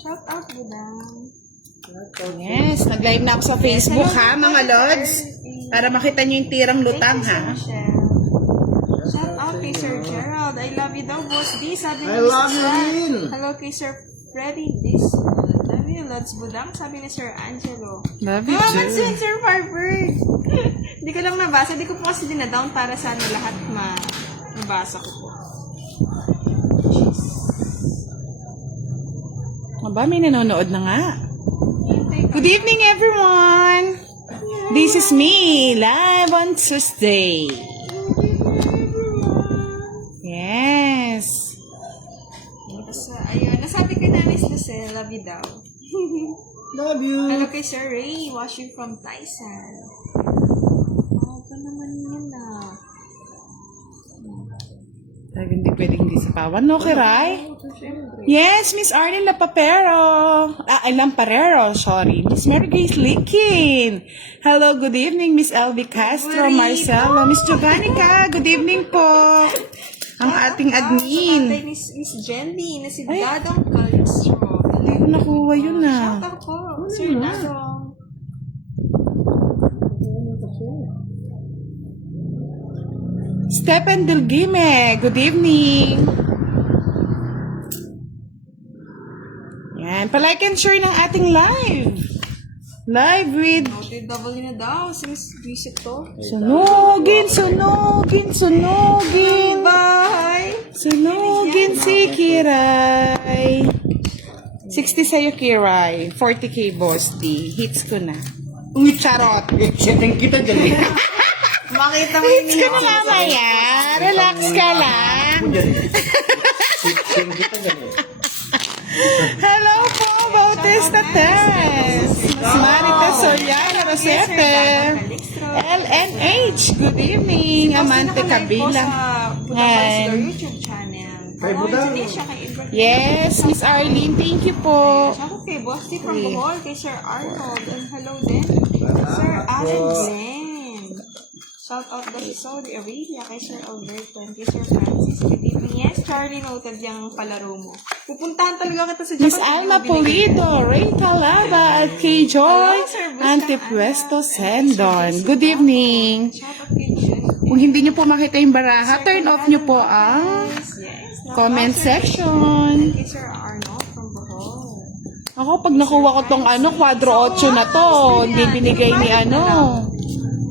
Shout out, Budang. Yes, nag-live na ako sa Facebook ha, mga lods. Para makita nyo yung tirang lutang ha. Shout out kay Sir Gerald. I love you daw, Boss D. Sabi ni I love Mrs. you, Rat. Lynn. Hello kay Sir Freddy. This. Love you, Lods Budang. Sabi ni Sir Angelo. Love you Mama, too. Sir Firebird. Hindi ko lang nabasa. Hindi ko po kasi dinadown para sana lahat mabasa ko po. Aba, may nanonood na nga. Good evening, everyone! This is me, live on Tuesday. Yes. Ayun, nasabi ko na Miss Lucille, love you daw. Love you. Hello kay Sir Ray, watching from Tyson. Ito naman yun ah. Talaga hindi pwedeng di sapawan, no, Kiray? Yes, Miss Arlene Lapapero. Lamparero, sorry. Miss Mary Grace Likin. Hello, good evening, Miss Elvie Castro, Marcelo. Miss Giovannica, good evening po. Ang ating admin. Shout out kay Miss Jenny na si Dadong Calixto. Hindi ko nakuha yun ah. Shout out po, Sir Dadong. Stephen Delgime, good evening. Yan, palike and share ng ating live. Live with Noted double na daw, si Miss Visit to. sunugin, sunugin, sunugin. Bye! Sunugin si Kiray. 60 sa'yo, Kiray. 40k, Boss D. Hits ko na. Uy, charot. Setting kita dyan eh. Makita mo yung Hits ko na mamaya. Relax ka lang. Setting kita dyan eh. Hello po, Bautista Tess. Mas Marita Soriano Rosete. LNH, good evening. Amante Kabila. Budang YouTube channel. Kay Budang. Yes, Miss Arlene, thank you po. Shout out kay Boss T from Bohol, kay Sir Arnold, and hello din, Sir Alan Glenn. Shout out din sa Saudi Arabia, kay Sir Alberto, and kay Sir Francis. Good evening. Yes, Charlie, noted yung palaro mo. Pupuntahan talaga kita sa Japan. Miss Alma Pulido, Ray Calaba, at kay Joy Antipuesto Sendon. Good evening. Shout out kay Jen. Kung hindi nyo po makita yung baraha, turn off nyo po ang Yes. comment section. Kay Sir Arnold from Bohol. Ako, pag nakuha ko tong quadro 8 na to, hindi binigay ni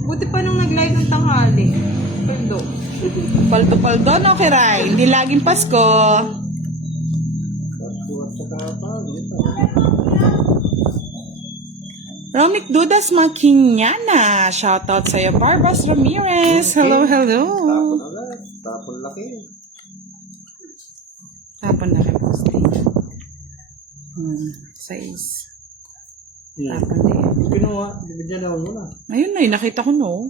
Buti pa nung nag-live ng tanghali. Paldo. Paldo-paldo, no, Kiray? Hindi laging Pasko. Romic Dudas Makinyana. Shoutout sa'yo, Barbas Ramirez. Hello, hello. Tapon agad. Tapon laki. Tapon na kay Posti. 6. Tapon na yan. Pinuha. Bibigyan na muna. Ayun na, nakita ko, no?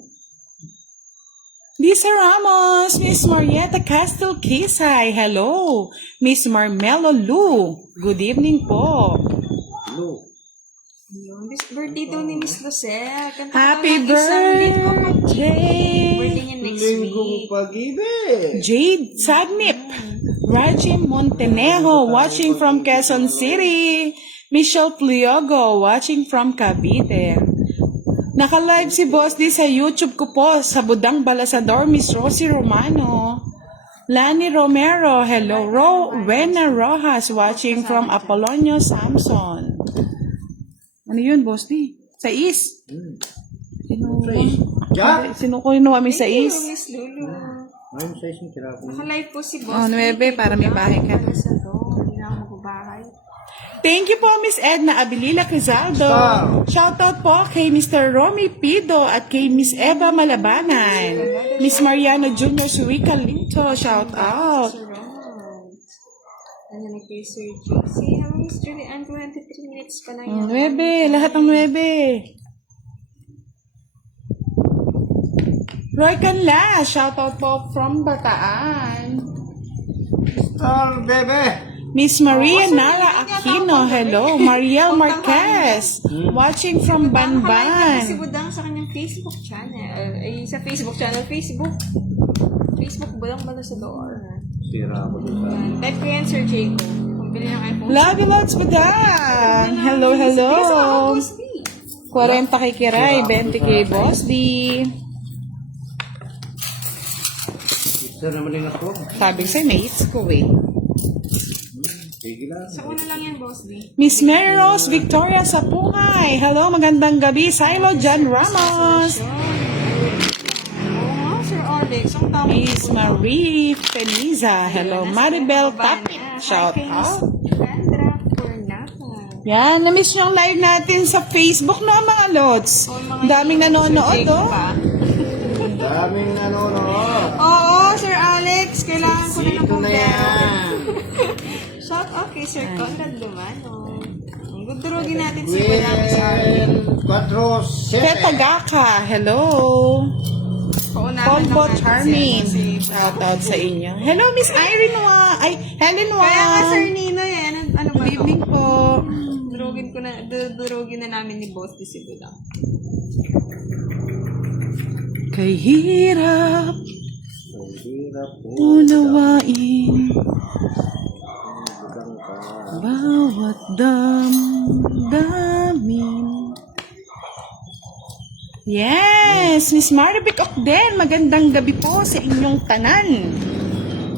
Lisa Ramos, Miss Marietta Castle Kisay. Hello. Miss Marmelo Lu. Good evening po. Hello. Yun. Birthday daw ni Miss Lucelle. Kanta Happy daw ng isang linggo birthday! Birthday niya next Linggo week. pag-ibig. Jade Sagnip. Raji Montenejo watching from Quezon City. Michelle Pliogo watching from Cavite. Naka-live si Boss D sa YouTube ko po sa Budang Balasador, Miss Rosie Romano. Lani Romero, hello. Rowena Rojas watching from Apolonio Samson. Ano yun, Boss D? Sa Is? Jack. Sino ko yung nawami sa Is? Miss Lulu. Ngayon sa isang kirapon. Naka-live po si Boss. Oh, 9 para may bahay ka. Sa to. Hindi na ako magbabahay. Thank you po, Miss Edna Abilila Quezaldo. Stop. Shoutout po kay Mr. Romy Pido at kay Miss Eva Malabanan. Miss Mariano Jr. Suica Linto, shoutout. Sir Ronald. Ano na kay Sir JC? Hello, Miss Julian. 23 minutes pa na yun. 9, lahat ng 9. Roy Canla, shoutout po from Bataan. Star, bebe. Miss Maria Nara Aquino, hello. Mariel Marquez, watching from Si Banban. Budang sa kanyang Facebook channel. Ay, sa Facebook channel. Facebook Budang Balasador. Sira ako dito. Type ko yan, Sir Jacob. Kung bilhin ng iPhone. Love you lots, madam. Hello, hello. Yes, Boss D. 40 kay Kiray, 20 kay Boss D. Isa naman din ako. Sabi ko sa'yo, mates ko eh. Sige lang. Sa una lang yan, Boss D. Miss Mary Rose Victoria Sapungay. Hello, magandang gabi. Silo John Ramos. Oo, Sir Alex. Ang tama. Miss Marie Feliza. Hello, Maribel Tapit. Shout out. Sandra Cornata. Yan, na-miss nyo ang live natin sa Facebook na mga lods. Ang daming nanonood, oh. Daming nanonood. Oo, Sir Alex. Kailangan ko na ng Ito na yan. Shout out kay Sir Conrad Lumano. Gudurugin natin si Madam Sir. Gwen 4-7. Petagaka. Hello. Paunahan Combo naman Charming. si Shout out sa inyo. Hello, Miss Irene Wa. Ay, Helen Wa. Kaya nga, Sir Nino, yan. Ano ba Good ito? evening po. Durugin na namin ni Boss D si Budang. Kay hirap Ang hirap po. unawain Budang ka. bawat damdamin. Yes, Miss Marivic Ocden, magandang gabi po sa inyong tanan.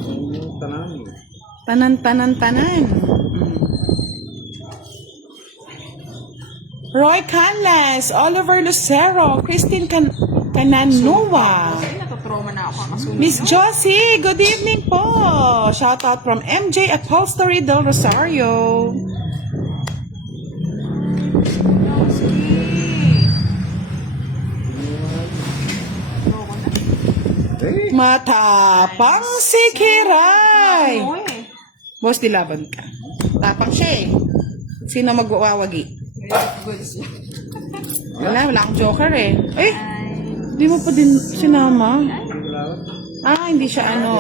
Yung tanan. Tanan. Roy Canlas, Oliver Lucero, Christine Cananua. Ay, natutrauma na ako kakasunod. Miss Josie, good evening po. Shout out from MJ Upholstery del Rosario. Eh, Matapang si Kiray. Oo eh. Boss, dilaban ka. Tapang siya eh. Sino magwawagi? Good siya. Wala akong joker eh. Eh, di mo pa din sinama? Hindi siya ano.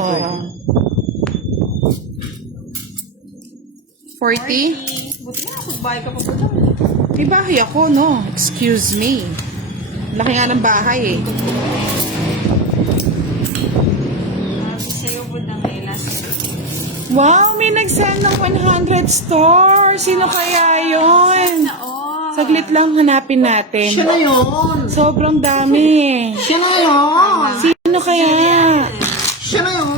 40? Buti na, magbahay ka pa po dyan. May bahay ako, no? Excuse me. Laki nga ng bahay eh. Sa'yo, Budang, eh, last Wow, may nag-send ng 100 store. Sino kaya yon? all. Saglit lang hanapin natin. siya na yun. Sobrang dami. Siya na yun. Sino kaya? Siya na yun.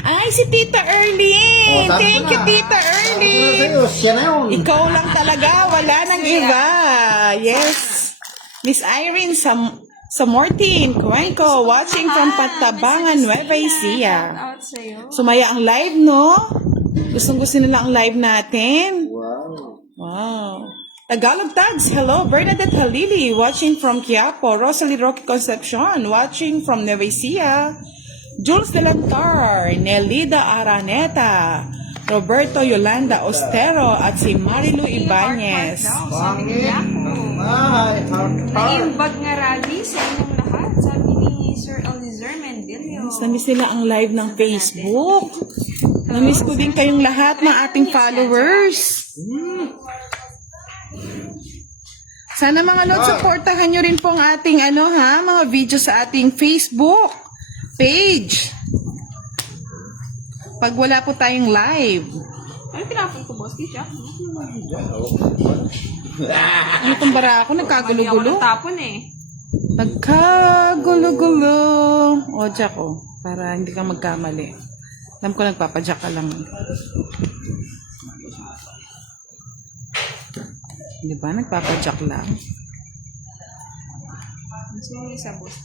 Ay, si Tita Erlyn. Oh, sabi Thank ko you, na. Tita Sabi ko na Erlyn. sa'yo, siya na yun. Ikaw lang talaga. Wala nang iba. Yes. Miss Irene sa Mortin, Cuenco, watching from Patabangan, Nueva Ecija. Shout out sa'yo. Sumaya ang live, no? Gustong-gusto nila ang live natin. Wow. Wow. Tagalog tags, hello. Bernadette Halili, watching from Quiapo. Rosalie Roque Concepcion, watching from Nueva Ecija. Jules Delantar, Nelida Araneta, Roberto Yolanda Ostero, at si Marilu Ibanez. Sabi niya ako. Ay, Naimbag nga rally sa inyong lahat. Sabi ni Sir Elizer Mendilio. Namiss nila ang live ng Facebook. Namiss ko din kayong lahat ng ating followers. Sana mga Lord, supportahan nyo rin po ang ating mga video sa ating Facebook page. Pag wala po tayong live. Ano pinapon ko, Boss? Di siya? Ano itong bara ako? Hindi ako Nagkagulo-gulo? natapon eh. Nagkagulo-gulo. O, Jack, para hindi ka magkamali. Alam ko nagpapadyak ka lang. Di ba? Nagpapadyak lang. Sino yung isa, Boss?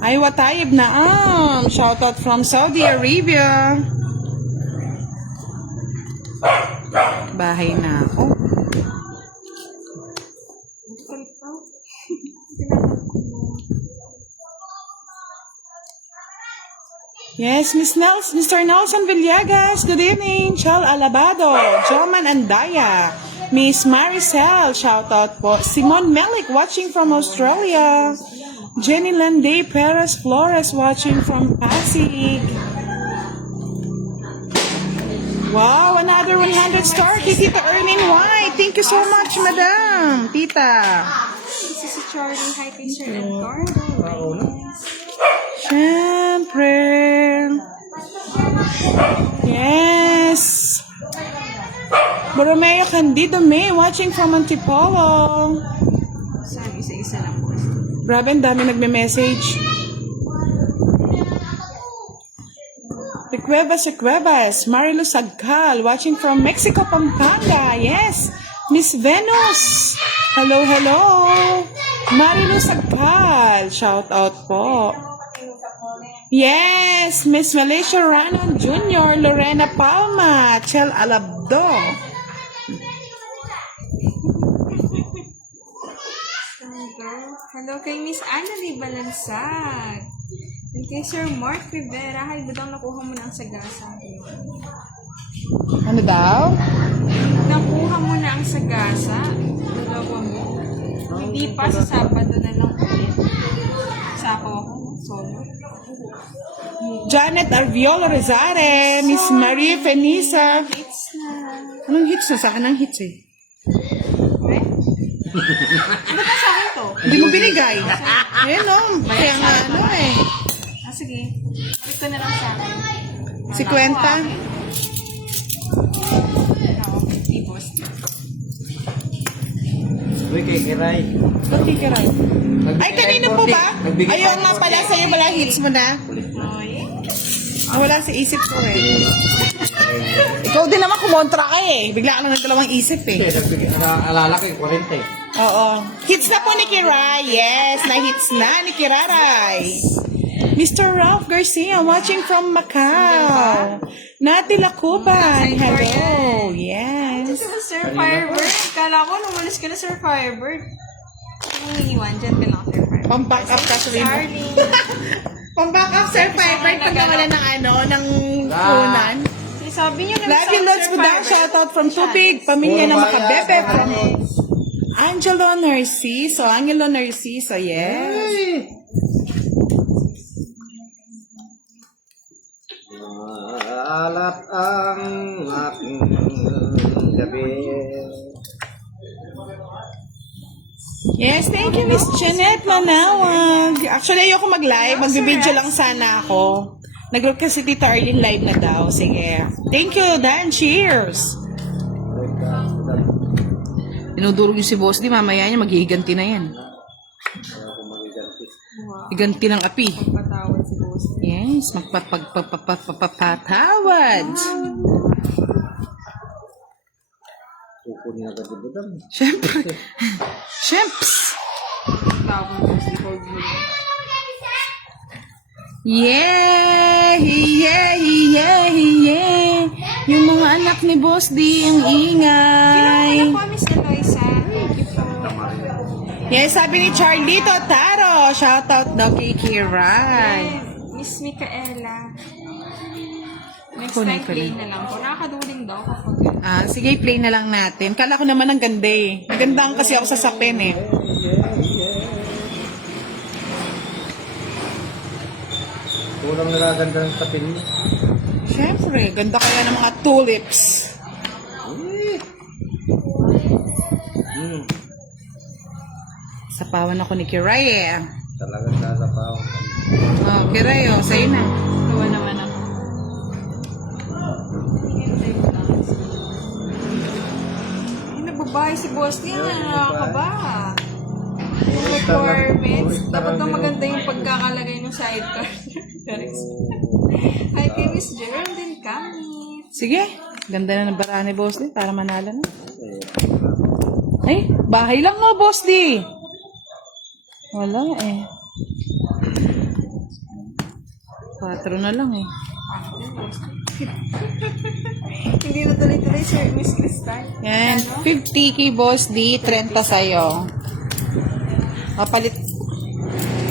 Aywa Taib Naam. Shout out from Saudi Arabia. Bahay na ako. Yes, Mr. Nelson Villegas, good evening. Chal Alabado, Joman Andaya, Miss Maricel, shout out po. Simon Melik, watching from Australia. Jenny Landay Perez Flores, watching from Pasig. Wow, another 100 star kay Tita Erlyn White. Thank you so much, Madam. Tita. Charlie. Hi kay Sir Eduardo. Reyes. Siyempre. Yes. Borromeo Candido May watching from Antipolo. Saan? Isa-isa lang po. Grabe, ang dami nagme-message. Recuevas, Marilu Sagcal, watching from Mexico, Pampanga. Yes, Miss Venus. Hello. Marilu Sagcal, shout out po. Yes, Miss Malaysia Ranon Jr., Lorena Palma, Chel Alabdo. Hello kay Miss Annalie Balansag. And kay Sir Mark Rivera. Hi, budang nakuha mo na ang sagasa. Ano daw? Nakuha mo na ang sagasa. Dalawa mo. Hindi pa sa Sabado na lang ulit. Sako ako. Solo. Janet Arviola Rezare, Miss Marie Fenisa. Hits na. Anong hits na? Sa akin ang hits eh. Okay? Ano ba sa akin to? Hindi mo binigay. Ayun o. Kaya nga ano eh. Sige. Balik ko na lang sa akin. Si Kwenta. Oo, 50 boss. Uy, kay Kiray. Ba't kikiray? Ay, kanino po ba? Ayaw nga pala sa'yo pala hits mo na. Oh, yeah. Wala sa isip ko eh. Ikaw din naman kumontra ka eh. Bigla ka lang ng dalawang isip eh. Alala ko yung 40 eh. Oo. Hits na po ni Kiray. Yes, na-hits na ni Kiraray. Mr. Ralph Garcia watching from Macau. Nati Lacuban. Hello. Yes. Ito ba, Sir Firebird? Kala ko, lumalis ka na, Sir Firebird. Ang iniwan, dyan ka lang, Sir Firebird. Pang-back up ka sa rin. Charlie. Pang-back up, Sir Firebird, pag nawala ng ano, ng punan. Sabi niyo, Love you lots po daw. Shoutout from Tupig. Pamilya ng Makabebe. From Angelo Narciso. Angelo Narciso, yes. Alat ang aking gabi. Yes, thank you, Miss Janet Manawag. Actually, ayoko mag-live. Mag-video lang sana ako. Nag-group kasi Tita Arlene live na daw. Sige. Thank you, Dan. Cheers. Dinudurog yung si Boss Di. Mamaya niya, maghihiganti na yan. Higanti ng api. Patawad si Boss. Yes, magpapatawad. Kukunin agad yung budang. Siyempre. Siyemps. Tawad Boss di Cold Blue. Yeah. Yung mga anak ni Boss Di, ang ingay. Ano po, Miss Eloisa? Thank you po. Yes, sabi ni Charlito Taro. Shoutout daw kay Kiray. Miss Micaela. Next Kunin time, ko play na. na lang po. Nakakaduling daw kapag... Sige, play na lang natin. Kala ko naman ang ganda eh. Nagandaan kasi ako sa sapin eh. Kulang nagaganda ng tapin niya. Siyempre, ganda kaya ng mga tulips. Sapawan ako ni Kiray eh. Talagang sasapaw. Oh, Kiray oh, sa'yo na. Gawa naman ako. Ay, nagbabahay si Boss niya. Nakakaba. Yung requirements. Dapat na maganda yung pagkakalagay ng sidecar. Hi kay Miss Geraldine Kamit. Sige, ganda na ng bara ni Boss D para manalo na. Ay, bahay lang no, Boss D. Wala eh. 4 na lang eh. Hindi na tuloy-tuloy, Sir Miss Cristal. Yan, 50 kay Boss D, 30 sa'yo. Papalit.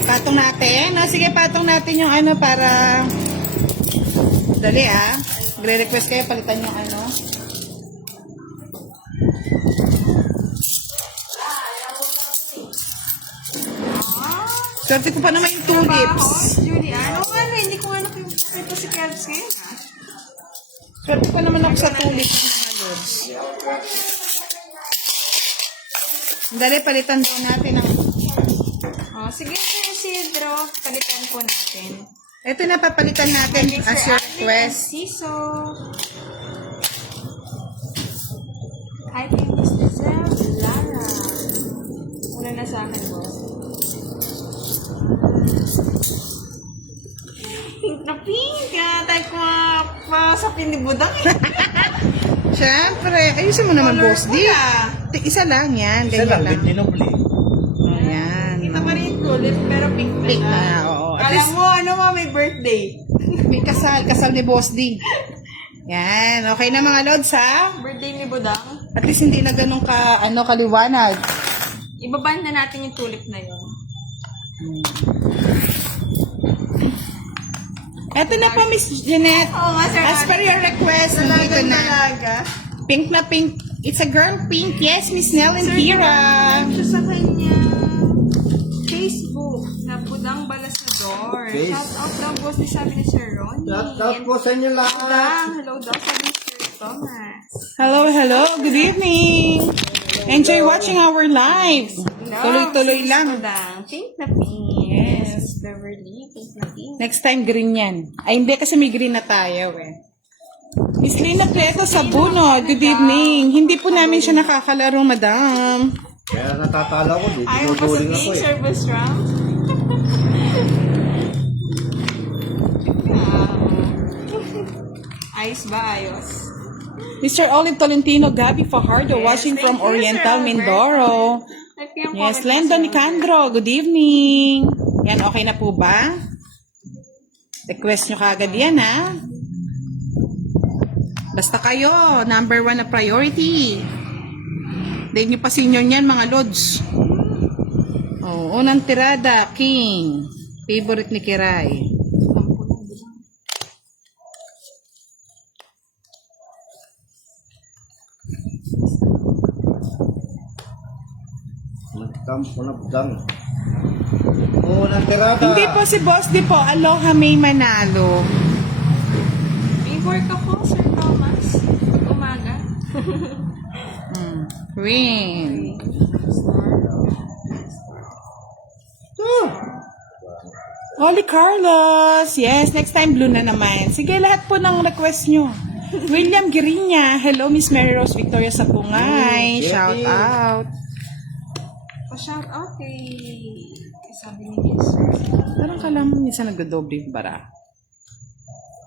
Patong natin. Sige, patong natin yung ano para... Dali ah. Magre-request kayo, palitan yung ano. Swerte ko pa naman yung tulips. Julie, ano nga na, hindi ko anak yung ito si Kevs ngayon ah. Swerte pa naman ako sa tulips mga lods. Dali, palitan daw natin ang Oh, sige, Sir Isidro. Palitan po natin. Ito na papalitan natin Kay as Sir your Alvin request. Siso. Hi, kay Miss Lizelle Lara. Una na sa akin, boss. Pink na pink. Tayo ko pa sa pinibudang eh. Siyempre, ayusin mo naman, boss. Di. Isa lang yan. Isa Ganyan lang, lang. dinobli. Ayan. Kita pa rin kulit, pero pink na Pink siya. na, oo. At Alam least, mo, ano mo, may birthday. may kasal ni Boss D. Yan, okay na mga lods ha? Birthday ni Budang. At least hindi na ganun kaliwanag. Ibaban na natin yung tulip na yun. Eto na po, Miss Jeanette. Oo nga, Sir As per your request, nandito na. Talaga. Pink na pink. It's a girl pink. Yes, Miss Nell and Kira. Siya sa kanya Facebook na Budang Balasador. Face. Shout out daw, boss, ni sabi ni Sir Ronnie. Shout out po sa inyo lahat. Budang, hello daw, sabi ni Sir Thomas. Hello. Good evening. Enjoy watching our live. Tuloy-tuloy Sis lang. Budang, pink na pink. Yes. Beverly, pink na pink. Next time, green yan. Ay, hindi kasi may green na tayo eh. Miss Lina Prieto sa Bunod. Good evening. Hindi po namin siya nakakalaro, madam. Kaya natatala ko, Ayaw pa sa dinuduling ako pink, eh. Sir Busram. Ayos ba? Ayos. Mr. Olive Tolentino, Gabi Fajardo, watching thank from you, Oriental, Sir Albert. Mindoro. Type ko yung Yes, comment Lendo mo, Sir Nicandro, good evening. Yan, okay na po ba? Request nyo kagad yan, ha? Basta kayo, number 1 na priority. Dahil nyo pa senior niyan, mga lods. Oh, unang tirada, King. Favorite ni Kiray. Magkampo na budang. Unang tirada. Hindi po si Boss Di po, Aloha May Manalo. May work ako, Sir Thomas. Umaga. Queen. Holy Carlos! Yes, next time blue na naman. Sige, lahat po ng request nyo. William Girinya. Hello, Miss Mary Rose Victoria Sapungay. Shout out. Pa-shout out kay sabi ni Miss. Parang ka lang minsan nagdodoble yung bara.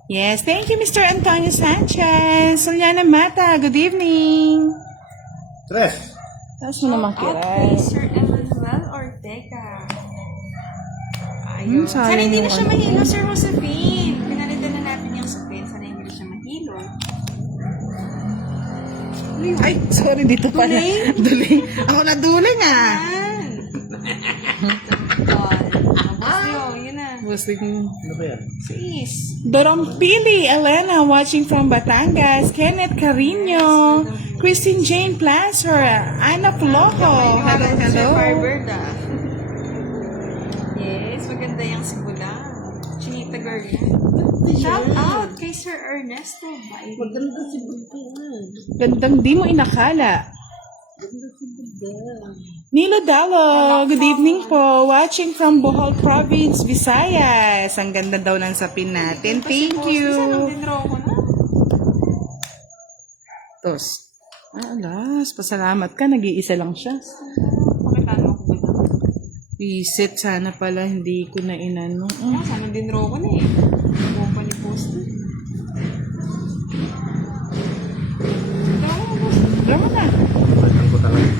Yes, thank you, Mr. Antonio Sanchez. Suliana Mata, good evening. Tres. Tapos mo naman Out kiray. kay Sir Emmanuel Ortega. Ayun. sayang Sana hindi na yung siya ano. mahilo, Sir Josephine. Pinalitan na natin yung sapin. Sana hindi na siya mahilo. Ay, sorry, dito pala. Duling? Duling. Ako na duling ah. Yan. Yun na. Ano ba yan? Sis. Dorompili, Elena, watching from Batangas. Kenneth Carino. Christine Jane Placer. Ana Flojo. Hello, Sir hello. Firebird ah. Yes, maganda yung simula. Chinita girl yan. Shout out kay Sir Ernesto. Maganda si Gandang di mo inakala. Nilo Dalo, good evening po. Watching from Bohol Province, Visayas. Ang ganda daw ng sapin natin. Thank you. Isa lang din raw ko na. Tos. Alas, pasalamat ka. Nag-iisa lang siya. Pakitano ko ba lang? Reset, sana pala hindi ko na inano. Sana din raw ko na eh. Buong pa ni post. Drama na. Balikan ko talaga.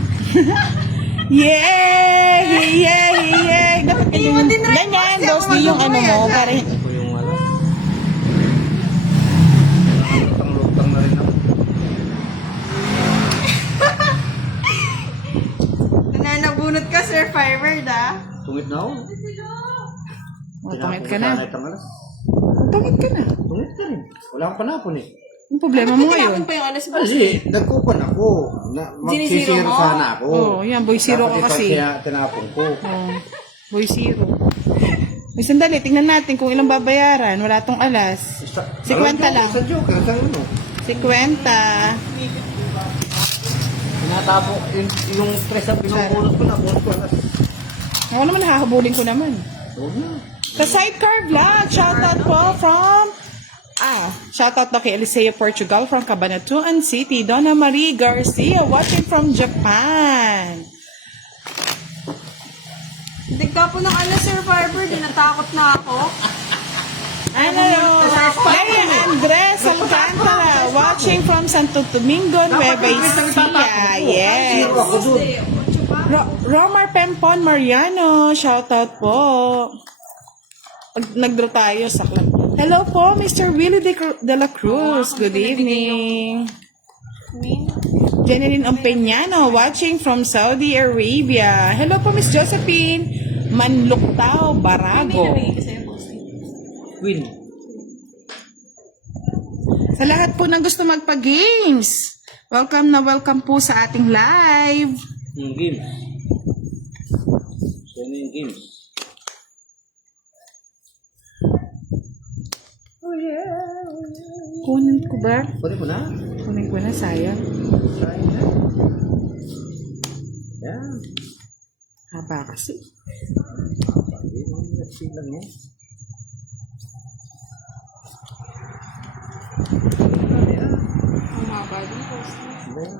Yay! Yay! Dapat ganyan. Ganyan, boss. Di yung ano mo. Para Ako yung lutang-lutang na rin ako. Nananabunot ka, Sir Firebird ah. Tungit na ako. Tumit ka na. Tinapon ko sana itong alas. Tumit ka na. Tungit ka rin. Wala akong panapon eh. Ang problema mo ngayon. Tinapon pa yung alas boss. Kasi nagkupan ako. Sinisiro Magsisiro mo? sana ako. Oh, yan, boy zero Dapat ka kasi. ito tinapon ko. Oh, boy zero. May sandali, tingnan natin kung ilang babayaran. Wala tong alas. 50 lang. Sa joker, sa ano? 50. Tinatapo, yung stress ang pinupulot ko na, buhat ko alas. Ako naman, hahabulin ko naman. Huwag na. Sa Sidecar Vlog, shoutout po from... shoutout na kay Eliseo Portugal from Cabanatuan City. Donna Marie Garcia watching from Japan. Hindi ka po ng Sir Barber, di natakot na ako. Hello, Leia Andres Alcantara watching from Santo Domingo, Nueva Ecija. Yes. Ako dun. Romar Pempon Mariano, shoutout po. Nag-draw tayo sa club. Hello po, Mr. Willie de la Cruz. Good evening. Jeneline Ompeñano, watching from Saudi Arabia. Hello po, Miss Josephine Manluktao Barago. Queen. Sa lahat po ng gusto magpa-games, welcome na welcome po sa ating live. Yung games. Sino yung games? Kunin ko ba? Pwede mo na. Kunin ko na, sayang. Try na. Yan. Haba kasi. Let's see lang yan. Yan. Ang haba din po. Yan.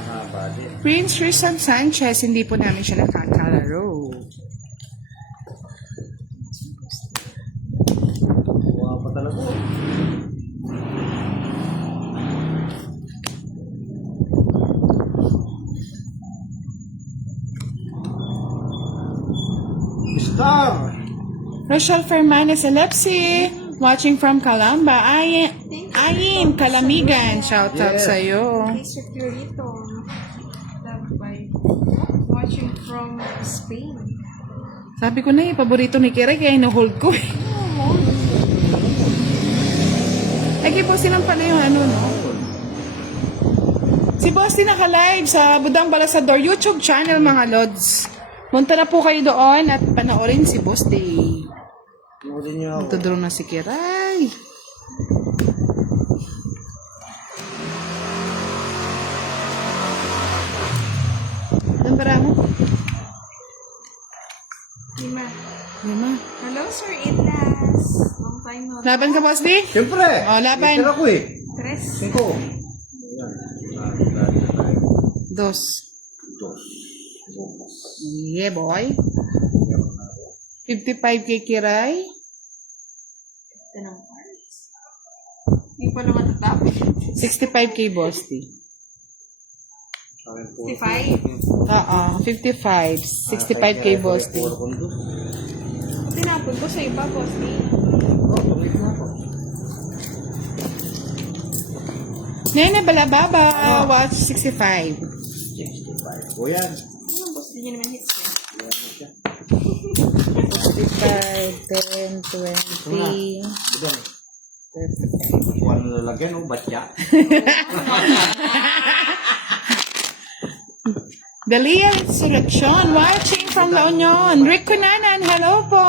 Mahaba din. Prince Rizal Sanchez, hindi po namin siya nakakalaro. Buha pa talaga. Star! Rochelle Fermanes Elepsi, watching from Calamba. Ayin, Kalamigan, shout out Yes. sa'yo. Kay Sir Purito. Loved by watching from Spain. Sabi ko na paborito ni Kira, kaya ino-hold ko eh. Ay, po silang pala yung ano, no? Si Bosti naka-live sa Budang Balasador YouTube channel, mga lods. Punta na po kayo doon at panoorin si Bosti. Nuri niyo ako. Magdodraw na si Kiray. Anong para mo? Lima. Lima. Hello, Sir Itlas. Long time no. Laban ka, Bosti? Siyempre! Oh, laban. Ito ako eh. Tres. 5. Ayan. Dos. Dos. Yeah, boy. 55 kay Kiray. Ito ng cards. Hindi pa naman tatapos. 65 kay Bosti. 55. Oo, 55. 65 kay Bosti. Tinapon ko sa iba, boss. Nene Balababa, watch 65. 65. O yan. Ano, boss? Hindi niya naman hits eh. 65, 10, 20, Budang. 35. Kuha na lalagyan o batya. Dalia Insurrection, watching from La Union. Rick Cunanan, hello po.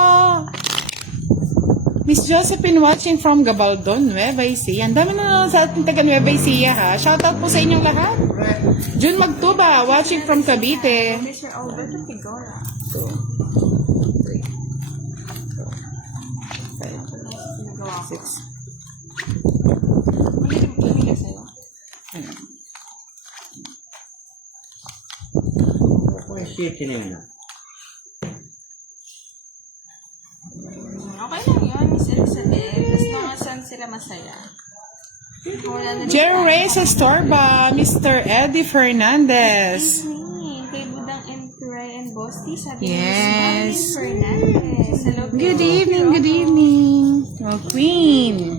Miss Josephine watching from Gabaldon, Nueva Ecija. Ang dami na sa ating taga Nueva Ecija, ha. Shoutout po sa inyong lahat. June Magtuba, watching from Cavite. Mr. Alberto Figora. 6. Mali na sa'yo. Ako yung shit yun na. Okay lang yun, Miss Elizabeth. As long as saan sila masaya. Wala na rin Jerry tayo. Reyes Estorba, Mr. Eddie Fernandez. Evening. Kay Budang and Kuray and Bosti. Sabi ni Yes. Miss Fernandez. Hello, Good evening, good evening. Oh, Queen.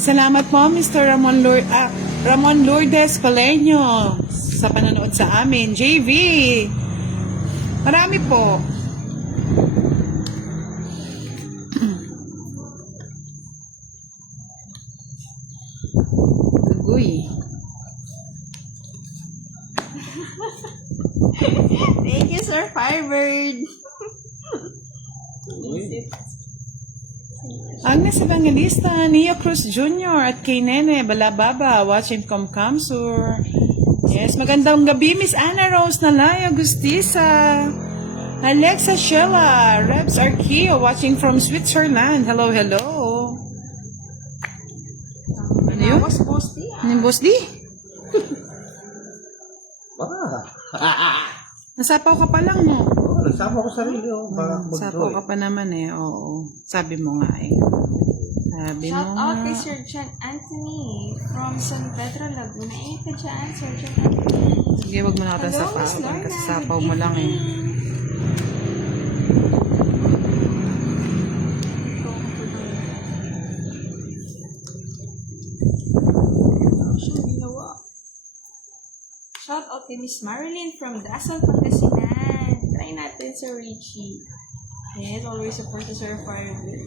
Salamat po, Mr. Ramon Lourdes Paleño sa panonood sa amin. JV, marami po. Uy. Thank you, Sir Firebird. Agnes Evangelista, Neo Cruz Jr. at kay Nene Balababa watching from Kamsur. Yes, magandang gabi, Miss Anna Rose Nalayo Gustisa. Alexa Sheila, Rebs Arqueo watching from Switzerland. Hello, hello. Ano yun? Was posty. Ano yung boss di? Nasapaw ka pa lang mo. Oh, nagsama ko sarili. Oh, para Sapaw ka pa naman eh, oo. Sabi mo nga eh. Sabi mo Shout nga. out kay Sir John Anthony from San Pedro, Laguna. Ka dyan, Sir John Anthony. Sige, wag mo na kita Hello, sapaw. Miss Lorna. Kasi sapaw mo lang eh. Shout out kay Miss Marilyn from Dasal, Pangasinan. Try natin, Sir Richie. Yes, always support to Sir Firebird.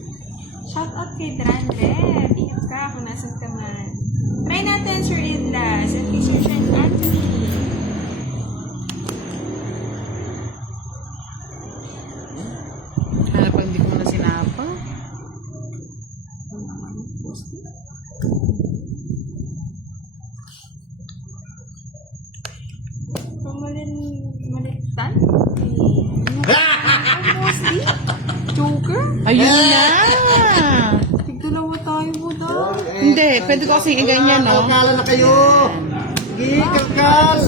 Shout out kay Drandre. Ingat ka kung nasan ka man. Try natin, Sir Idlas. And kay Sir Sean Anthony. Ano pag hindi ko na sinapa? Maliktan? Mostly? Joker? Ayun na! Tigdalawa tayo mo daw. Hindi, pwede ko kasing iganyan, no? Kalkala na kayo. Sige, kalkal.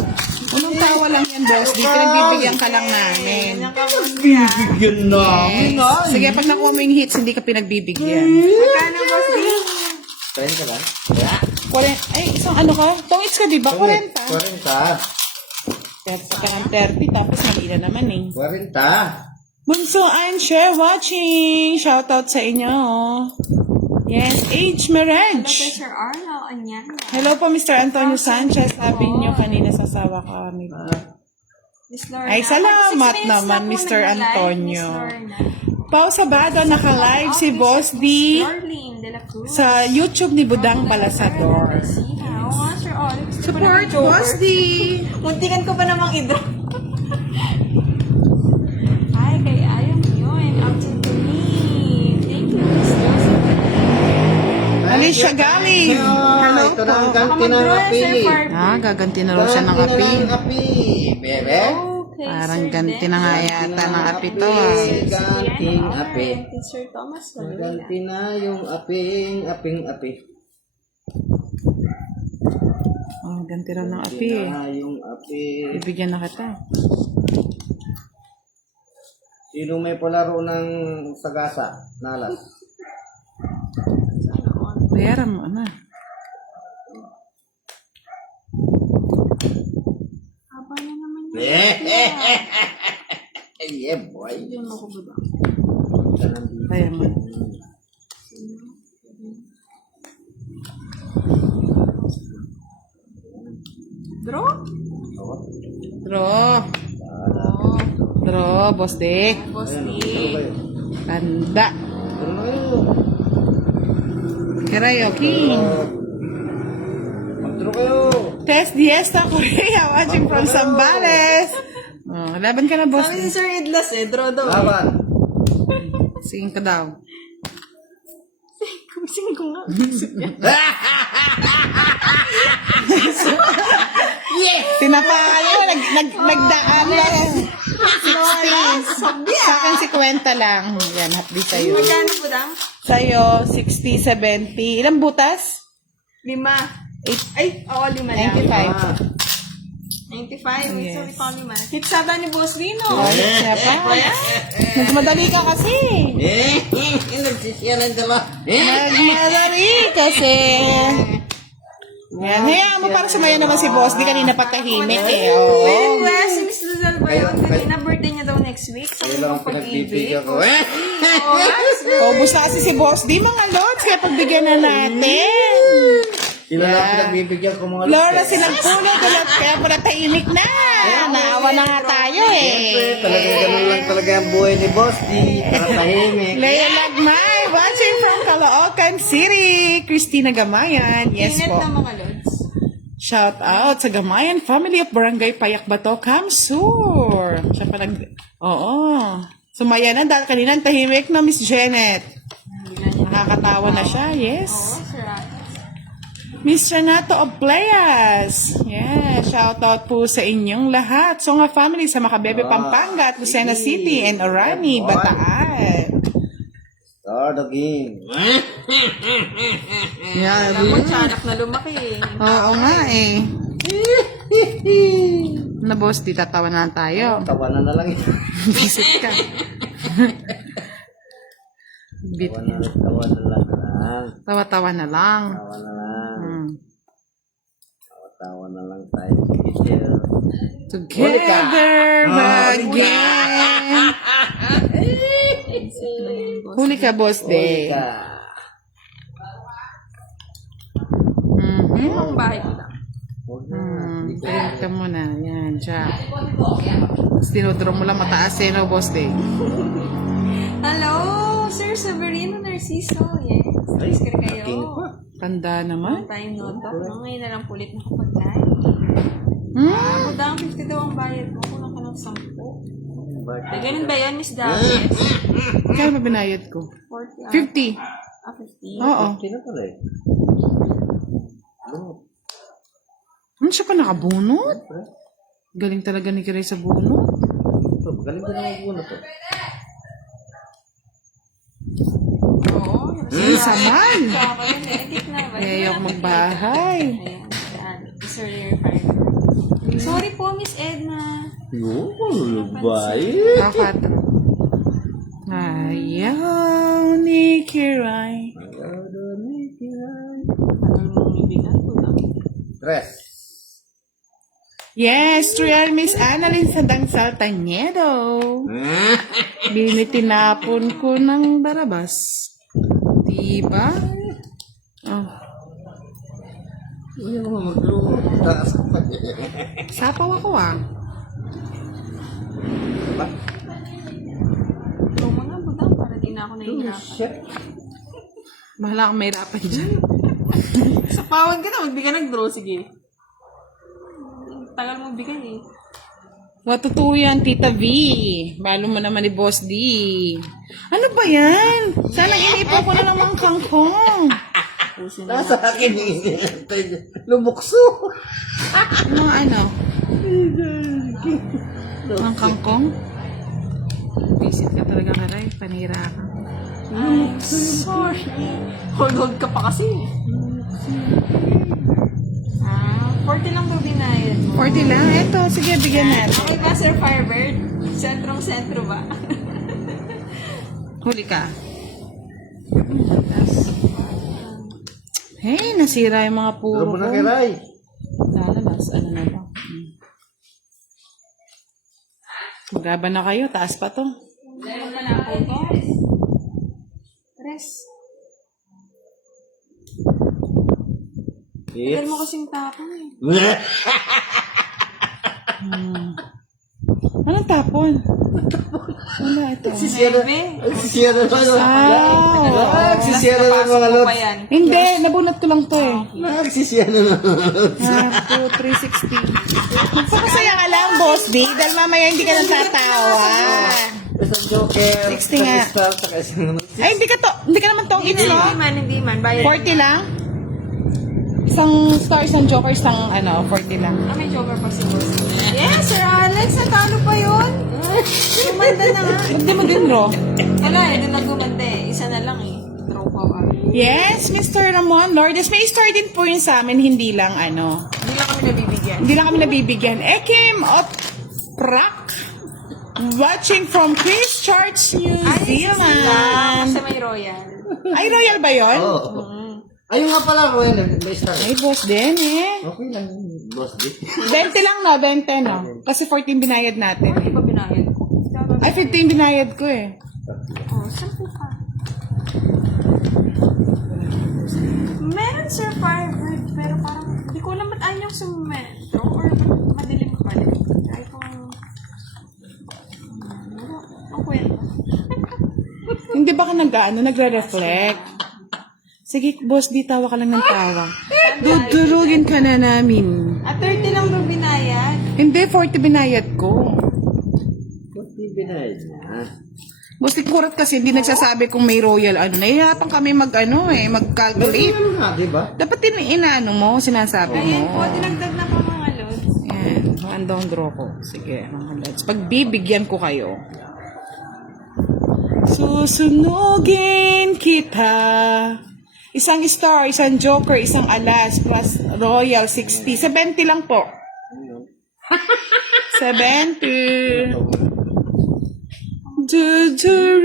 Unong tawa lang yan, boss. Di pinagbibigyan ka lang namin. Ganyan ka mo siya. Bigyan namin, ay. Sige, pag nakuha mo yung hits, hindi ka pinagbibigyan. Magkano ba si? Train ka ba? Ay, isang ano ka? Tongits ka, di ba? 40. 40. Sa ka ng 30, tapos mali na naman eh. 40. Bunso and share watching. Shoutout sa inyo. Yes, Age Hello kay Marriage. Sir Arlo Anyana. Hello po, Mr. Antonio Sanchez. Sabi niyo kanina sa sawa kami. Miss Lorna. Ay, salamat 46 minutes naman, na po Mr. nag-live, Antonio. Miss Lorna. Pao Sabado, naka-live si Boss D Lorlene de la Cruz. sa YouTube ni Budang Balasador. Oo nga, Sir Alex. Support Boss D! Muntikan ko pa namang idro. Hi, kay Ayam yun. Up to me. Thank you, Miss Joseph. Alicia Galing. Hello Ito na ang po. ganti ng api. Sir Farby. Gaganti na raw siya ng api. Ganti na ng api. Bebe. Okay, Parang Sir ganti Den. na nga yata ng api to ah. Ganting api. Kay Sir Thomas Valera. Ganti na yung aping api. Oh, ganti raw ng api eh. Na yung api. Bibigyan na kita. Sino may palaro ng sagasa? Nalas. Bayaran mo, ano? Haba na naman yun. Yeah, boy. Diyan ako ba? Bayaran mo. Draw? Draw. Draw, boss D. Boss Ano ni. kayo? Tanda. Ano kayo? Kirayo, King. Magturo kayo. Test Diesta Korea watching from Zambales. Oh, laban ka na, boss Sabi D. ni Sir Idlas draw daw. Laban. Singin ka daw. Kumising ko nga. Tinapalo, nagdaan lang. 60. Sa akin 50 lang. Yan, happy sa'yo. Magkano po dang? Sa'yo, 60, 70. Ilang butas? 5. Ay, oo, 5 lang. 95. 95. Yes. Sorry pa 5. Hitsada ni Boss Lino. Oh, siya pa. Nagmadali ka kasi. Nagsisyalan dala. Nagmadali kasi. Yan, hayaan mo para sumaya naman si Boss. Di kanina patahimik eh. Oo. May request si Miss Luzal ba yun? Kanina birthday niya daw next week. Sa Kaya lang mga pag-ibig. pinagbibigyan ko. Oh, busta kasi si Boss. Di mga lods. Kaya pagbigyan na natin. Sila lang pinagbibigyan ko mga Laura, lods. silang puno. Kaya pala tahimik na. Naawa na nga tayo Siyempre, eh. talagang ganun lang talaga ang buhay ni Boss D. Para tahimik. Lea Lagmay, watching from Caloocan City. Christina Gamayan. Yes Init po. na mga lods. Shout out sa Gamayan family of Barangay Payakbato, Kamsur. Siya pa Oo. Sumaya na dahil kanina ang tahimik na Miss Janet. Nakakatawa na siya, yes. Oo, Sir Alex. Miss Renato of Playas. Yeah, shout out po sa inyong lahat. So nga family sa Macabebe, Pampanga at Lucena City and Orani, Bataan. Start again. Yeah, Alam mo, tiyanak na lumaki eh. oo nga eh. Na boss, di tatawa na lang tayo. Tawanan na lang ito. Visit ka. Bit. Tawanan lang. Tawa-tawa na lang. Tawa na lang. Hmm. Tawa na lang tayo. Together. Together again. Huli ka, boss day. Mhm. Ang bahay ko lang. Tingin ka muna. Yan, siya. Tapos tinudro mo lang mataas eh, no, boss day. Hello, Sir Severino Narciso. Yes, please ka kayo. Tanda naman. Time no talk. No? Ngayon na lang pulit nakapag-live. Hmm? Ako daw, 50 daw ang bayad mo. Kulang ka ng 10. Ganun ba yan, Miss Davis? Kaya ba binayad ko? 40. 50. 50. Oo. Sino pala eh? Ano siya pa nakabunot? Galing talaga ni Kiray sa bunot. Ito, galing ko naman po na to. Oo. Saman. Edit na ba? Eh, yung magbahay. Ayan. Ayan. Sir Firefighter. Sorry po, Miss Edna. Yung babae. Dapat. Ayaw ni Kiray. Tres. Yes, Trial Miss Annalyn sa Dangsal Tañedo. Binitinapon ko ng barabas. Diba? Oh. Hindi mo magluto. Sapaw ako ah. Ito mo na, budang, para di na ako nahihirapan. Shit. Bahala kang mahirapan dyan. Sapawan ka na, magbigay ng draw, sige. Tagal mo bigay eh. Matutuyo yan, Tita V. Balo mo naman ni Boss D. Ano ba yan? Sana iniipo ko na lang ng kangkong. Nasa akin lumukso. Mga ano? Ang kangkong? Visit ka talaga karay. Panira ka. Ay, sorry. Hold ka pa kasi. 40 lang daw binayad mo. 40 lang? Eto, sige, bigyan natin. Okay ba, Sir Firebird? Sentrong-sentro ba? Huli ka. Hey, nasira yung mga puro Ano mo na ko. kiray? Lalabas, ano na ba? Magaban na kayo, taas pa to. Meron pa na ako ito. Tres. Tagal mo kasing tapon eh. Anong tapon? Wala ito. Sisira naman. Nagsisira ng mga Pasok mo lods. pa yan. Hindi, nabunot ko lang to eh. Nagsisira naman. 360. Magpakasaya ka lang, Boss D, dahil mamaya hindi ka nang tatawa. Isang joker. 60 nga. Isang star, saka isang Ay, hindi ka naman tong Hindi it's, no? man. Bayad. 40 lang? Isang star, isang joker, isang 40 lang. Ah, may joker pa si Boss. Yes, Sir Alex, natalo pa yun. Gumanda na nga. Ba't di mo din raw? Wala eh, doon na gumanda eh. Isa na lang eh. Draw pa ba? Yes, Mr. Ramon Lourdes. May star din po yun sa amin, hindi lang Hindi lang kami nabibigyan. Hindi lang kami nabibigyan. Ekim of Prak. Watching from Christchurch, New Zealand. Kasi may royal. Ay, royal ba yun? Oo. Ayun nga pala, Roel. May star. Ay, boss din eh. Okay lang. Boss D. 20 lang no, 20 no. Kasi 14 binayad natin. Hindi ba binayad ko? Ay, 15 binayad ko eh. Oh, 10 pa. Meron Sir Firebird, pero parang hindi ko alam ba't ayaw sa metro or ba't madilim pa rin. Ay kung... Ang kwento. Hindi ba ka nagre-reflect? Sige, boss, di tawa ka lang ng tawa. Dudurugin ka na namin. At 30 lang daw binayad. Hindi, 40 binayad ko. Hindi binayad na. Boss, kurat kasi hindi nagsasabi kung may royal ano. Nahihirapan kami mag-calculate. Ano nga, di ba? Dapat inaano mo, sinasabi Ayan po, mo. dinagdag na po mga lods. Yan, andong draw ko. Sige, mga lods. Pagbibigyan ko kayo. Susunugin kita. Isang star, isang joker, isang alas, plus royal 60. 70 lang po. 70.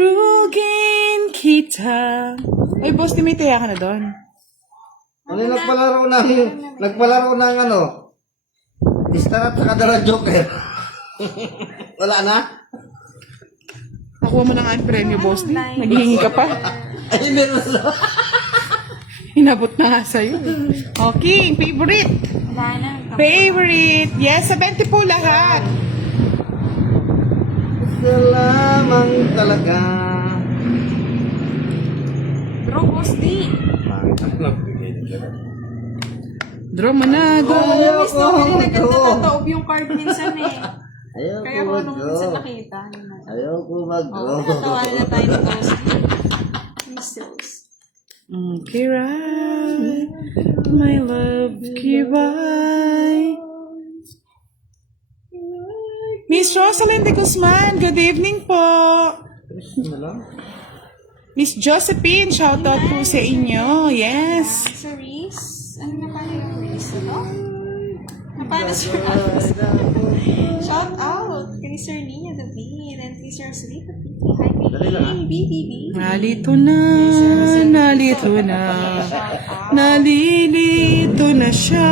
Dudurugin kita. Ay, boss, di may taya ka na doon. Ano yung nagpalaro ng ano? Star at saka Dara Joker. Wala na? Nakuha mo na nga ang premyo, boss. Naghihingi ka pa. Ay, meron na. Inabot na nga sa'yo. Okay, favorite. Wala na. Favorite. Yes, 70 po lahat. Isa lamang talaga. Bro, boss di. Draw mo na, go. Miss no, hindi nagtatataob yung card minsan eh. Ayaw Kaya ko kung anong minsan mag-go. nakita. Ayaw ko mag-go. Oo, natawanan na tayo ng boss. Miss Rose. Kira, my love, Kiray. Miss Rosalind de Guzman, good evening po. Ano lang? Miss Josephine, shout out po sa inyo. Yes. Sa Reese. Ano na pala yung Reese? Ano? Napala Sir Alex. Shout out kay Sir Nina David and kay Sir Salita. Hi, BBB. Nalito na, nalito na, nalilito na siya.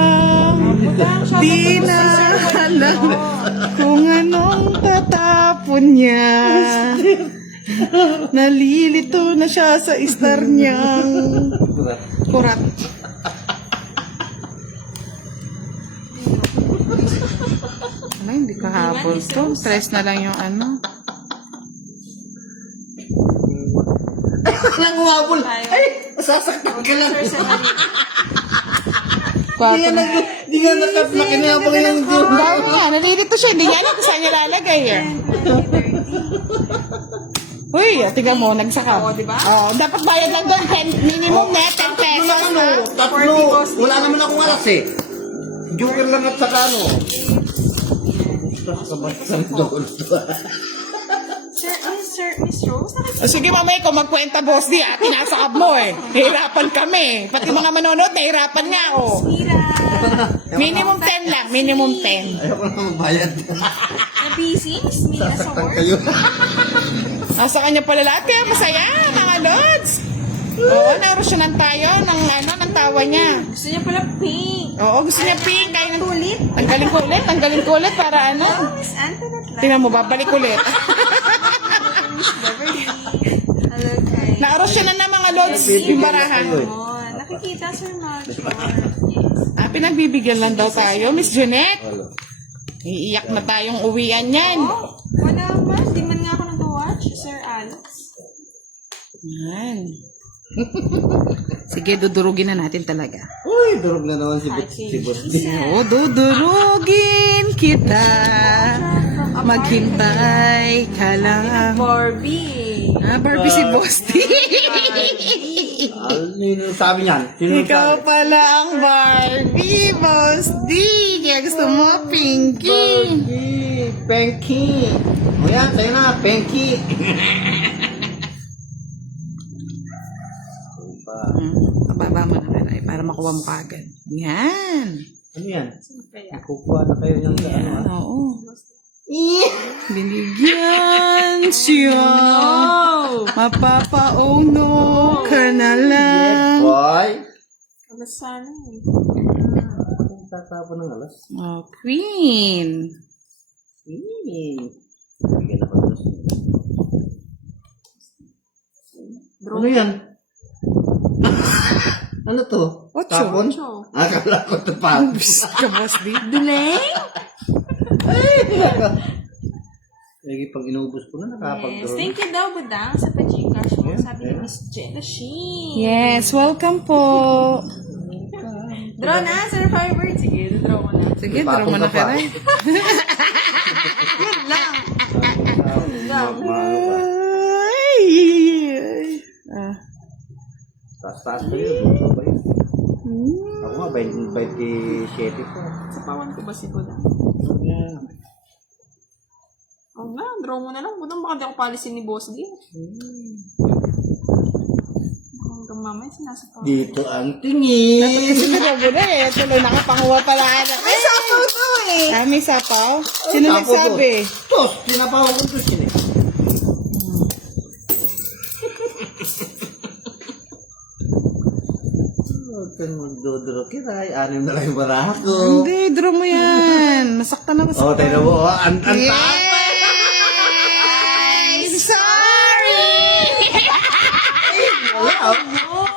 Di na alam kung anong tatapon niya. Nalilito na siya sa star niyang kurat. Ano, hindi kahapon to. Stress na lang yung ano. Walang umabol. Ay, masasaktan ka lang. Sir Salita. Kwapo na. Di nga nakinabang yung Diyos. Dami nga, nalilito siya. Hindi niya alam kung saan niya lalagay eh. Uy, tingnan mo, nagsaka. Oo, diba? Oo, dapat bayad lang doon. Minimum net, 10 pesos na. Tatlo. Wala naman akong alas eh. Joker lang at saka ano. Sabasang doon. Sir, Sir, Miss Rose? O sige, mamaya ko magkwenta, boss di. Tinasakab mo eh. Nahirapan kami. Pati mga manonood, nahirapan nga oh. Mira. Minimum 10 lang, minimum 10. Ayaw ko na magbayad. Na busy? Miss Mira sa Saktan work? kayo. Nasa kanya pala lahat, kaya masaya, mga lods. Oo, narusyonan tayo ng tawa niya. Gusto niya pala pink. Oo, gusto niya pink. Kaya ng Tulit. tanggalin ko ulit para ano. Oh, Miss Antoinette lang. Tingnan mo, babalik ulit. Miss Beverly. Hello, guys. Naarosyonan na mga lods yung barahan. Nakikita, Sir Mark. Pinagbibigyan lang daw tayo, Miss Jeanette. Wala. Iiyak na tayong uwian yan. Oh, wala man. Di man nga ako nag-watch, Sir Alex. Yan. Sige, dudurugin na natin talaga. Uy, durog na naman si Boss D. Oo, dudurugin kita. Maghintay ka lang. Barbie. Barbie si Boss D. Ano yung sabi niyan? Sino yung Ikaw sabi? pala ang Barbie, Boss D. Kaya gusto mo, Pinky. Penky. O yan, sa'yo na, Penky. Pababa mo naman ay para makuha mo kagad. Yan. Ano yan? Kukuha na kayo ng ano ah. Oo. Binigyan siya. Mapapauno ka na lang. Boy. Kamusta na yun? Tatapon ng alas. Oh, Queen. Bigyan ako dos. Ano yan? Ano to? Ocho. Tapon? Ocho. Akala ko ito pa. Ka, Boss D. Dunay? Lagi pag inubos ko na Yes. nakapag-draw. Thank you daw, Budang, sa pa-Gcash mo. Sabi ni Miss Jenna Sheen. Yes, welcome po. Draw na, Sir Firebird. Sige, draw ko na. Sige, draw mo na Patong ka pa. Kiray. Yun lang. Ay! Ah. Taas-taas ko yun. Ako nga, 27 ko. Sa pawan ko ba si Buda? Oo nga, draw mo na lang. Budang baka di ako palisin ni Boss D. Hanggang mamaya sinasapawan. Dito ang tingin. Sino mo na eh? Tuloy nakapanguha pala anak. Ay, sapaw to eh! Ah, may sapaw? Sino nagsabi? Tos, sinapaw ko tos yun eh. Huwag kang magdodoro, Kiray. 6 na lang yung baraha ko. Hindi, draw mo yan. Nasaktan ako sa Oh, tayo na mo. Oh, ang taas. Sorry!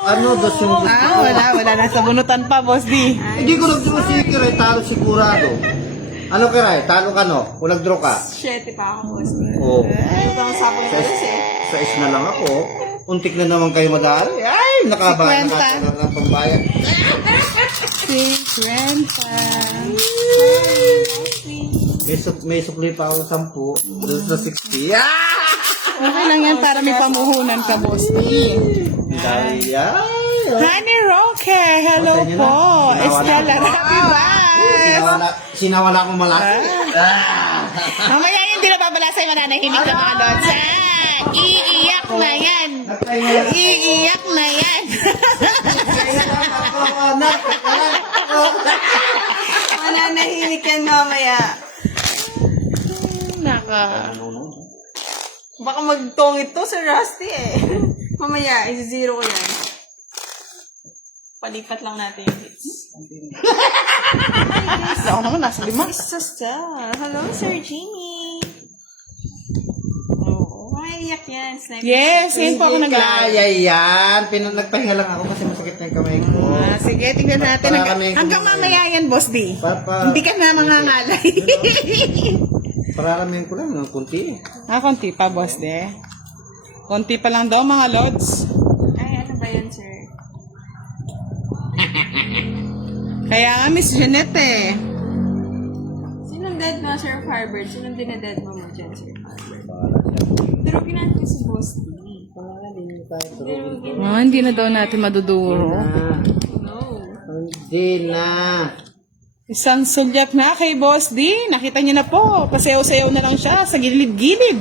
Ano, dos yung gusto ko? Wala. Nasa bunutan pa, Boss D. Hindi ko nag-draw si Kiray. Talo sigurado. Ano, Kiray? Talo ka, no? Kung nag-draw ka? 7 pa ako, Boss D. Oo. Ano ba ang sapang ko eh? Sa is na lang ako. Untik na naman kayo madali. Ay, nakabahan na ka ng pambayad. 50. May supli pa ako 10. Doon sa 60. Ah! Okay lang yan para may pamuhunan ka, Boss D. Dali, ay. Honey Roque, hello Okay, yun po. na. Estela, happy ba? Sinawala ko malaki. Ah! Mamaya hindi na babala sa'yo, mananahimik ka mga lods. Iiyak na yan. Iiyak na yan. Mananahimik yan mamaya. Naka. Baka magtongit to, Sir Rusty eh. Mamaya, i-zero ko yan. Palipat lang natin yung hits. Ako naman, nasa 5. Sir, hello, Sir Jimmy. Oo, maiyak yan. Sniper. Yes, yun po ako Hindi nag-live. kaya yan. Nagpahinga lang ako kasi masakit na yung kamay ko. Sige, tingnan natin. Para kami- Hanggang mamaya yan, Boss D. Papa, Hindi ka na mangangalay. pararamin ko lang ng kunti. Konti pa, Boss D. Konti pa lang daw, mga lods. Ay, ano ba yan, Sir? Kaya nga, Miss Jeanette eh. Sinong dead mo, Sir Firebird? Sinong dinaded mo dyan, Sir Firebird? Durugin natin si Boss D. Durugin. Hindi na daw natin maduduro. No. Hindi na. Isang sulyap na kay Boss D. Nakita niyo na po. Pasayaw-sayaw na lang siya sa gilid-gilid.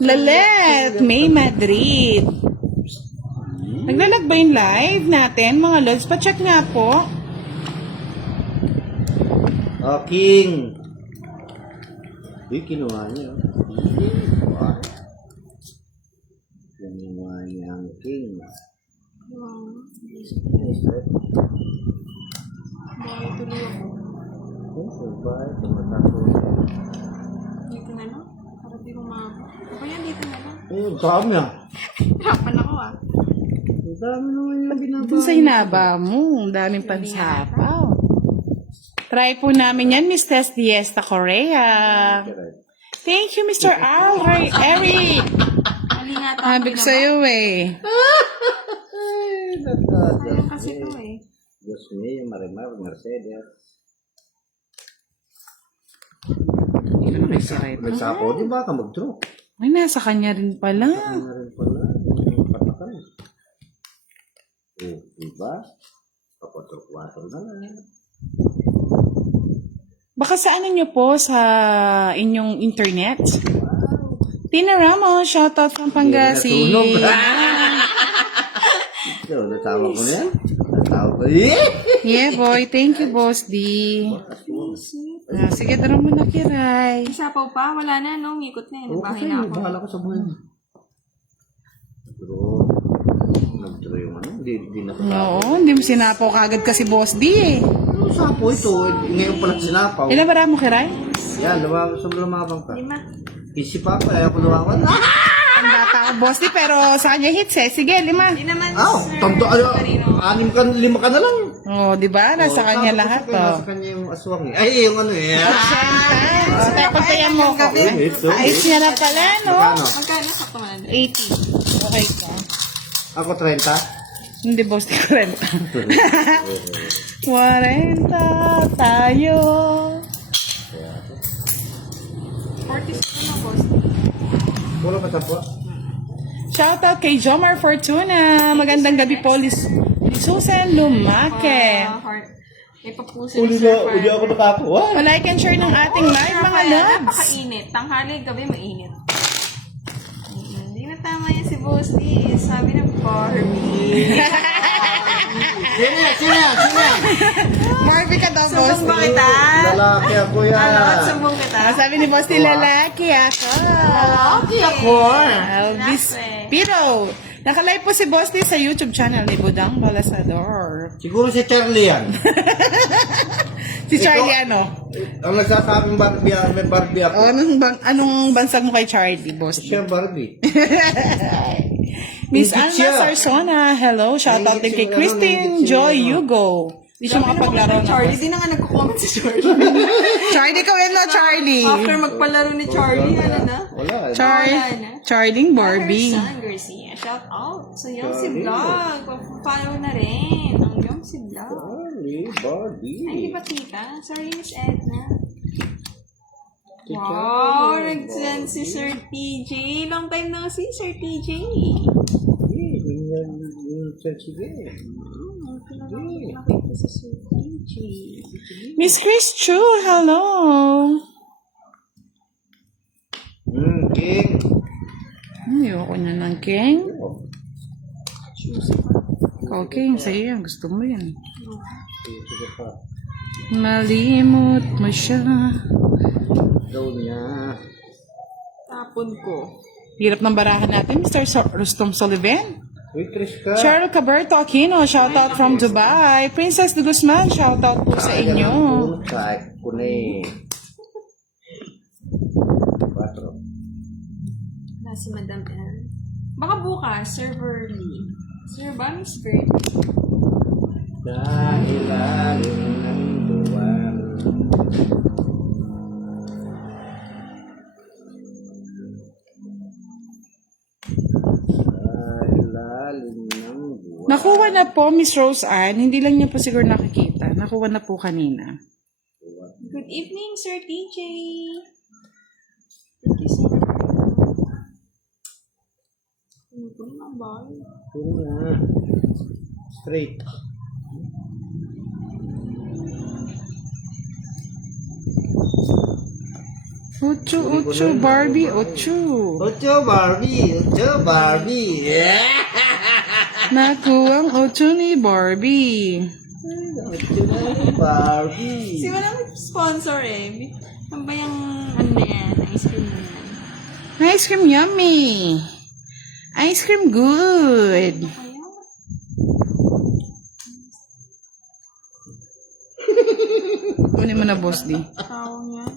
Lalet, May Madrid. Naglalag ba yung live natin, mga lods? Pa-check nga po. Oh, King. Uy, kinuha niya. Kinuha niya ang King. Bakit tuloy ako? Dito na lang? Para di ko makawa. O yan, dito na lang. Ayun, saan niya? Hirapan ako ah. Ang dami naman yung ginagawa. Dun sa hinaba mo, ang daming pansapaw. Try po namin yan, Miss Tess Diesta Correa. Thank you, Mr. Alray Eric. Halingatan ko Habig sa'yo eh. Sayang kasi to eh. Diyos niya, yung Marimar, Mercedes. Hindi naman kayo siray pa. Nagsapo, di ba ka mag-draw? Ay, nasa kanya rin pala. Ano rin pala, yung patakay. Oh, di ba? Kapatro-kwatro na lang. Baka sa ano nyo po, sa inyong internet? Tina Ramos, shoutout from Pangasi. Natulog. Ito, natawa ko na yan. Natawa ko. Yeah, boy. Thank you, Boss D. Sige, dara mo na, Kiray. Isapaw pa? Wala na, no? Ngikot na yun. Oo, Bahay kasi na ako. bahala ko sa buhay mo. Nag-draw. Nag-draw yung ano, hindi natawa. Oo, hindi mo sinapaw kagad kasi Boss D eh. Ano sapo ito? Ngayon pala sinapaw. Ilan ba mo, Kiray? Yan, lumabang ka. 5. Easy pa ako, ayaw ko lumawan. Ang bata ako, Boss D, pero sa kanya hits eh. Sige, 5. Hindi naman, Aw, tanto ayo. 5 ka na lang. Oh, di ba? Nasa kanya lahat, Nasa oh. kanya yung aswang eh. Ay, yung ano eh. Pagtayan mo ko. Ayos niya na pala, no? Magkano? Magkano sa kuman? 80. Okay ka. Ako 30. Hindi, boss, di 40. 40 tayo. 40 na, boss. Wala pa po. Shoutout kay Jomar Fortuna. Magandang gabi po, Susan Lumake. Heart. Ipapuso ni Sir Uli ako nakakuha. Like and share ng ating live, mga loves. Napakainit. Tanghali, gabi, mainit. Hindi na tama yan si Boss D. Sabi ng Barbie. Sino yan? Barbie ka daw, boss. Sumbong ba kita? Lalaki ako yan. Ano, sumbong kita? Sabi ni boss, lalaki ako. Lalaki ako. Elvis Piro. Nakalive po si Boss D sa YouTube channel ni Budang Balasador. Siguro si Charlie yan. Si Charlie ano? Ang nagsasabing Barbie, may Barbie ako. Anong bansag mo kay Charlie, Boss D? Siya Barbie. Miss Ingit Anna siya. Sarsona, hello. Shoutout din kay Ingit siya, Christine ingit siya, Joy Hugo. Di siya makapaglaro na. Charlie, di na nga nagko-comment si Charlie. Charlie, ikaw yun na, Charlie. After magpalaro ni Charlie, ano na? Wala. Charlie Barbie. Her son, Garcia. Shout out. So, yung si Vlog. Follow na rin. Ang yung si Vlog. Charlie, Barbie. Ay, di ba tita? Sorry, Miss Edna. Wow, nag-send si Sir TJ. Long time na si Sir TJ. Nakita si Sir TJ. Miss Chris Chu, hello. King. Ayoko na ng King. Ikaw, King, sa'yo yan. Gusto mo yan. Sige pa. Malimot mo siya. Daw niya. Tapon ko. Hirap ng barahan natin, Mr. Rustom Sullivan. Waitress ka. Cheryl Caberto Aquino, shoutout from Dubai. Princess de Guzman, shoutout po sa inyo. Kahit ko na eh. 4. Na si Madam Anne. Baka bukas, Sir Burley. Sir ba, Miss Bird? Dahil lalim ng buwan. Dahil lalim ng buwan. Nakuha na po, Miss Rose Ann. Hindi lang niya po siguro nakikita. Nakuha na po kanina. Good evening, Sir TJ. Thank you, sir. Ano po naman ba? Puro na. Straight. Ocho, Barbie, ocho. Ocho Barbie. Yeah! Nakuha ang ocho ni Barbie. Ocho na Barbie. Si wala may sponsor eh. Ano ba yung ano na yan? Ice cream na yan? Ice cream yummy. Ice cream good. Kaya? Kunin mo na, Boss D. Tawang yan.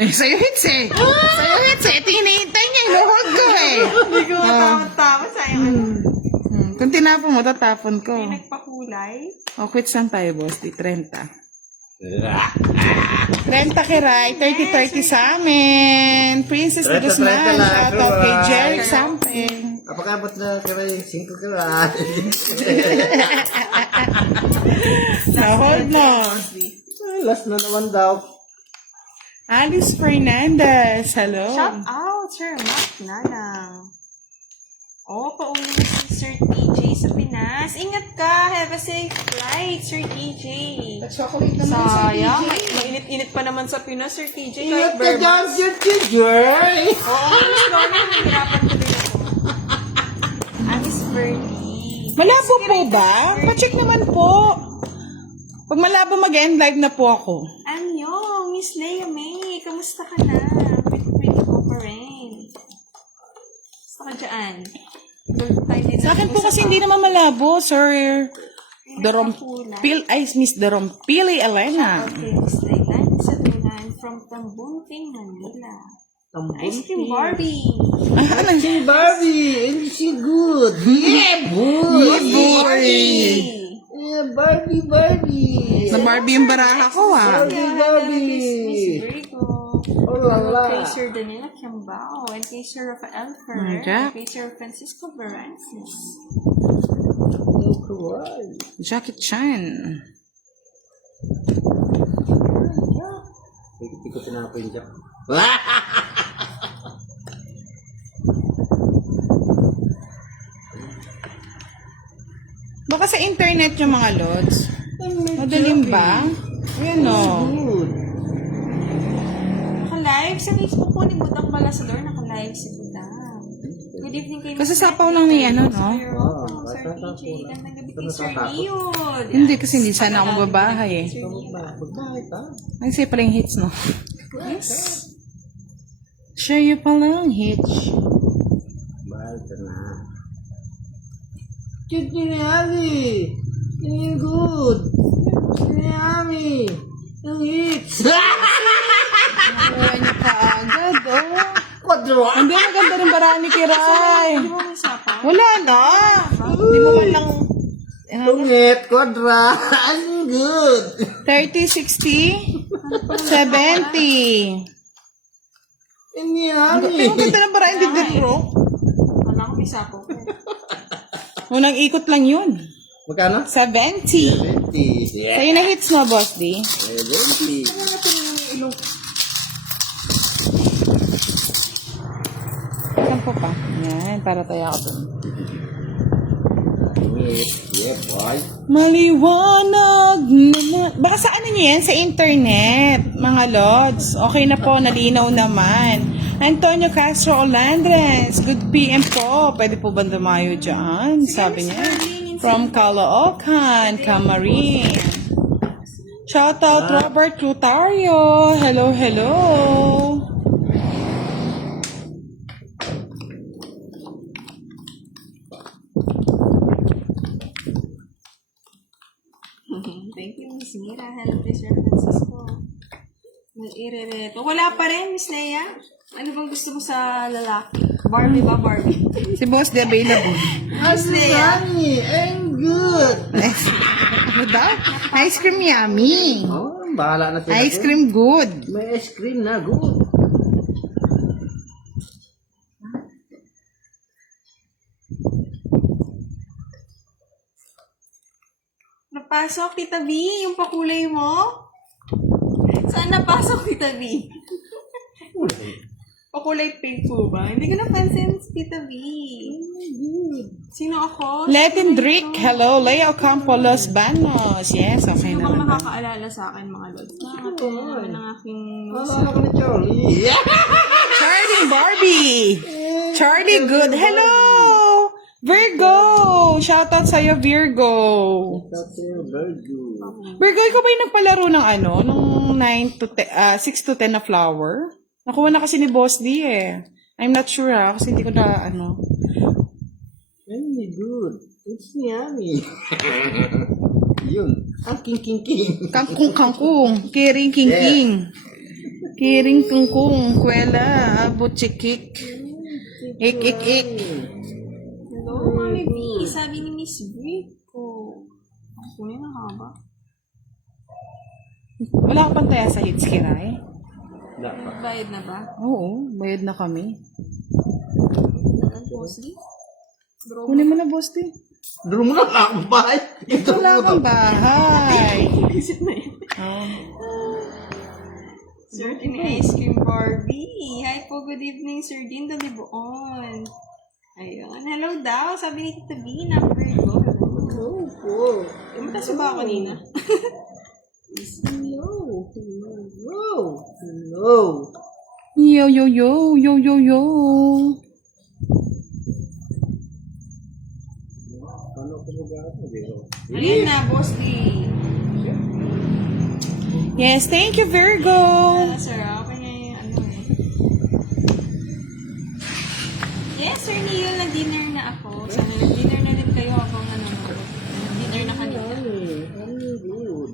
Sa'yo hits eh. Sa'yo hits eh. Tinihintay niya. Inuhod ko eh. Hindi ko matawag-tawa. Sayang ano. Kung tinapon mo, tatapon ko. May nagpakulay. O, quits lang tayo, Boss D. 30. 30 kiray. 30-30 sa amin. Princess de 30-30 Guzman. lang. Shoutout kay Alright. Jerry something. Apakabot na kira yung 5 kira. Na-hold mo. Last na naman daw. Alice Fernandez. Hello. Shout out, Sir Matt Nalang. Oh, pauwi na si Sir TJ sa Pinas. Ingat ka. Have a safe flight, Sir TJ. Sayang. Mainit-init pa naman sa Pinas, Sir TJ. Kahit Burma. Sir TJ! Oo, Miss Lorna. Nahihirapan ko din ako. Miss Bernie. Malabo po ba? Pa-check naman po. Pag malabo mag-end live na po ako. Anyo, Miss Leia May. Kamusta ka na? Pretty ko pa rin. Gusto ka dyan? Sa akin po kasi hindi naman malabo, Sir. Miss Dorompili Elena. Okay, Miss Leila. Sa Thailand from Tambunting, Manila. Ice cream Barbie. Si Barbie! And she good! Yeah, boy! Yeah, Barbie! Na Barbie yung baraha ko, ah. Miss Barbie! Virgo. Oh la la. Kay Sir Daniela Kiambao. And kay Sir Rafael Ferrer. Jack. And kay Sir Francisco Berances. Oh, kawaii. Jackie Chan. Ikot-ikotin na ako yung Jack. Baka sa internet yung mga lods. Madaling ba? Ayan o. Good. Naka-live sa Facebook po ni Budang Balasador. Naka-live si Budang. Good evening kay Kasi sapaw lang ni ano, no? You're welcome, Sir DJ. Gandang gabi kay Sir Leon. Hindi kasi hindi sana ako magbabahay eh. Sir Leon. Magkahit ha? Ay, siya pala yung hits, no? Yes. Siya yung pala yung hits. Bahal ka na. Cute ni Ami. Yung good. Ni Ami. Yung hits. Nakuha niya ka agad, oh. Quadro. Hindi, maganda rin barani kiray. Di ba may sapaw? Wala na. Hindi mo man lang... Tungit. Quadra. Ang good. 30, 60, 70. Ni Ang Ami. ganda ng barani, hindi bro. Wala ko may sapaw ko. Unang ikot lang yun. Magkano? 70. 70. Yeah. Sa'yo na hits na, boss, di? 70. Saan po pa? Yan, para tayo ako dun. Yeah, boy. Maliwanag naman. Baka sa ano niyo yan? Sa internet, mga lods. Okay na po, nalinaw naman. Antonio Castro Olandres, good PM po. Pwede po ba dumayo dyan? Sabi niya. From Caloocan, Camarin. Shoutout Robert Clutario. Hello, hello. Thank you, Miss Mira. Hello, Sir Francisco. Nag-irereto. Wala pa rin, Miss Leia. Ano bang gusto mo sa lalaki? Barbie ba, Barbie? Si boss, di available. Miss Leia. Ami. Ang good. Ano daw? Ice cream yummy. Oh, bahala na sila. Ice cream good. May ice cream na good. Napasok, Tita B, yung pakulay mo? Saan napasok, Tita B? Pakulay pink po ba? Hindi ko napansin si Tita B. Sino ako? Latin Drink. Hello, Leo Campo Los Banos. Yes, okay Sino na bang naman. nakakaalala sa akin, mga lods? Nakakatuwa naman ang aking... Wala ka na, Charlie. Charlie Barbie. Charlie Good. Hello! Virgo! Shoutout sa'yo, Virgo. Virgo, ikaw ba yung nagpalaro ng ano? Nung 6 to 10 na flower? Nakuha na kasi ni Boss D eh. I'm not sure kasi hindi ko na ano. Very good. It's yummy. Yun. Ang king. Kangkong. Kiring king. Kiring kangkong. Kwela. Butchikik. Ik. Hello, Mami B. Sabi ni Miss B. Ako yun ang haba. Wala ka pantaya sa hits, Kiray? Bayad na ba? Oo, bayad na kami. Bossy? Kunin mo na, Boss D. Duro mo na akong bahay. Ito Wala kang bahay. Isip na yun. Oh. Sir Dean Ice Cream Barbie. Hi po, good evening, Sir Dean Daliboon. Ayun. Hello daw. Sabi ni Tita B, number ko. Oh. Mataas ba ako kanina? No. Yo. Ano ko mag-aaral? Ayan na, Boss D. Yes, thank you, Virgo. Sir, okay na yung ano eh. Yes, Sir Neil, nag-dinner na ako. Sana nag-dinner na rin kayo habang nanonood. Nag-dinner na kanina. Good.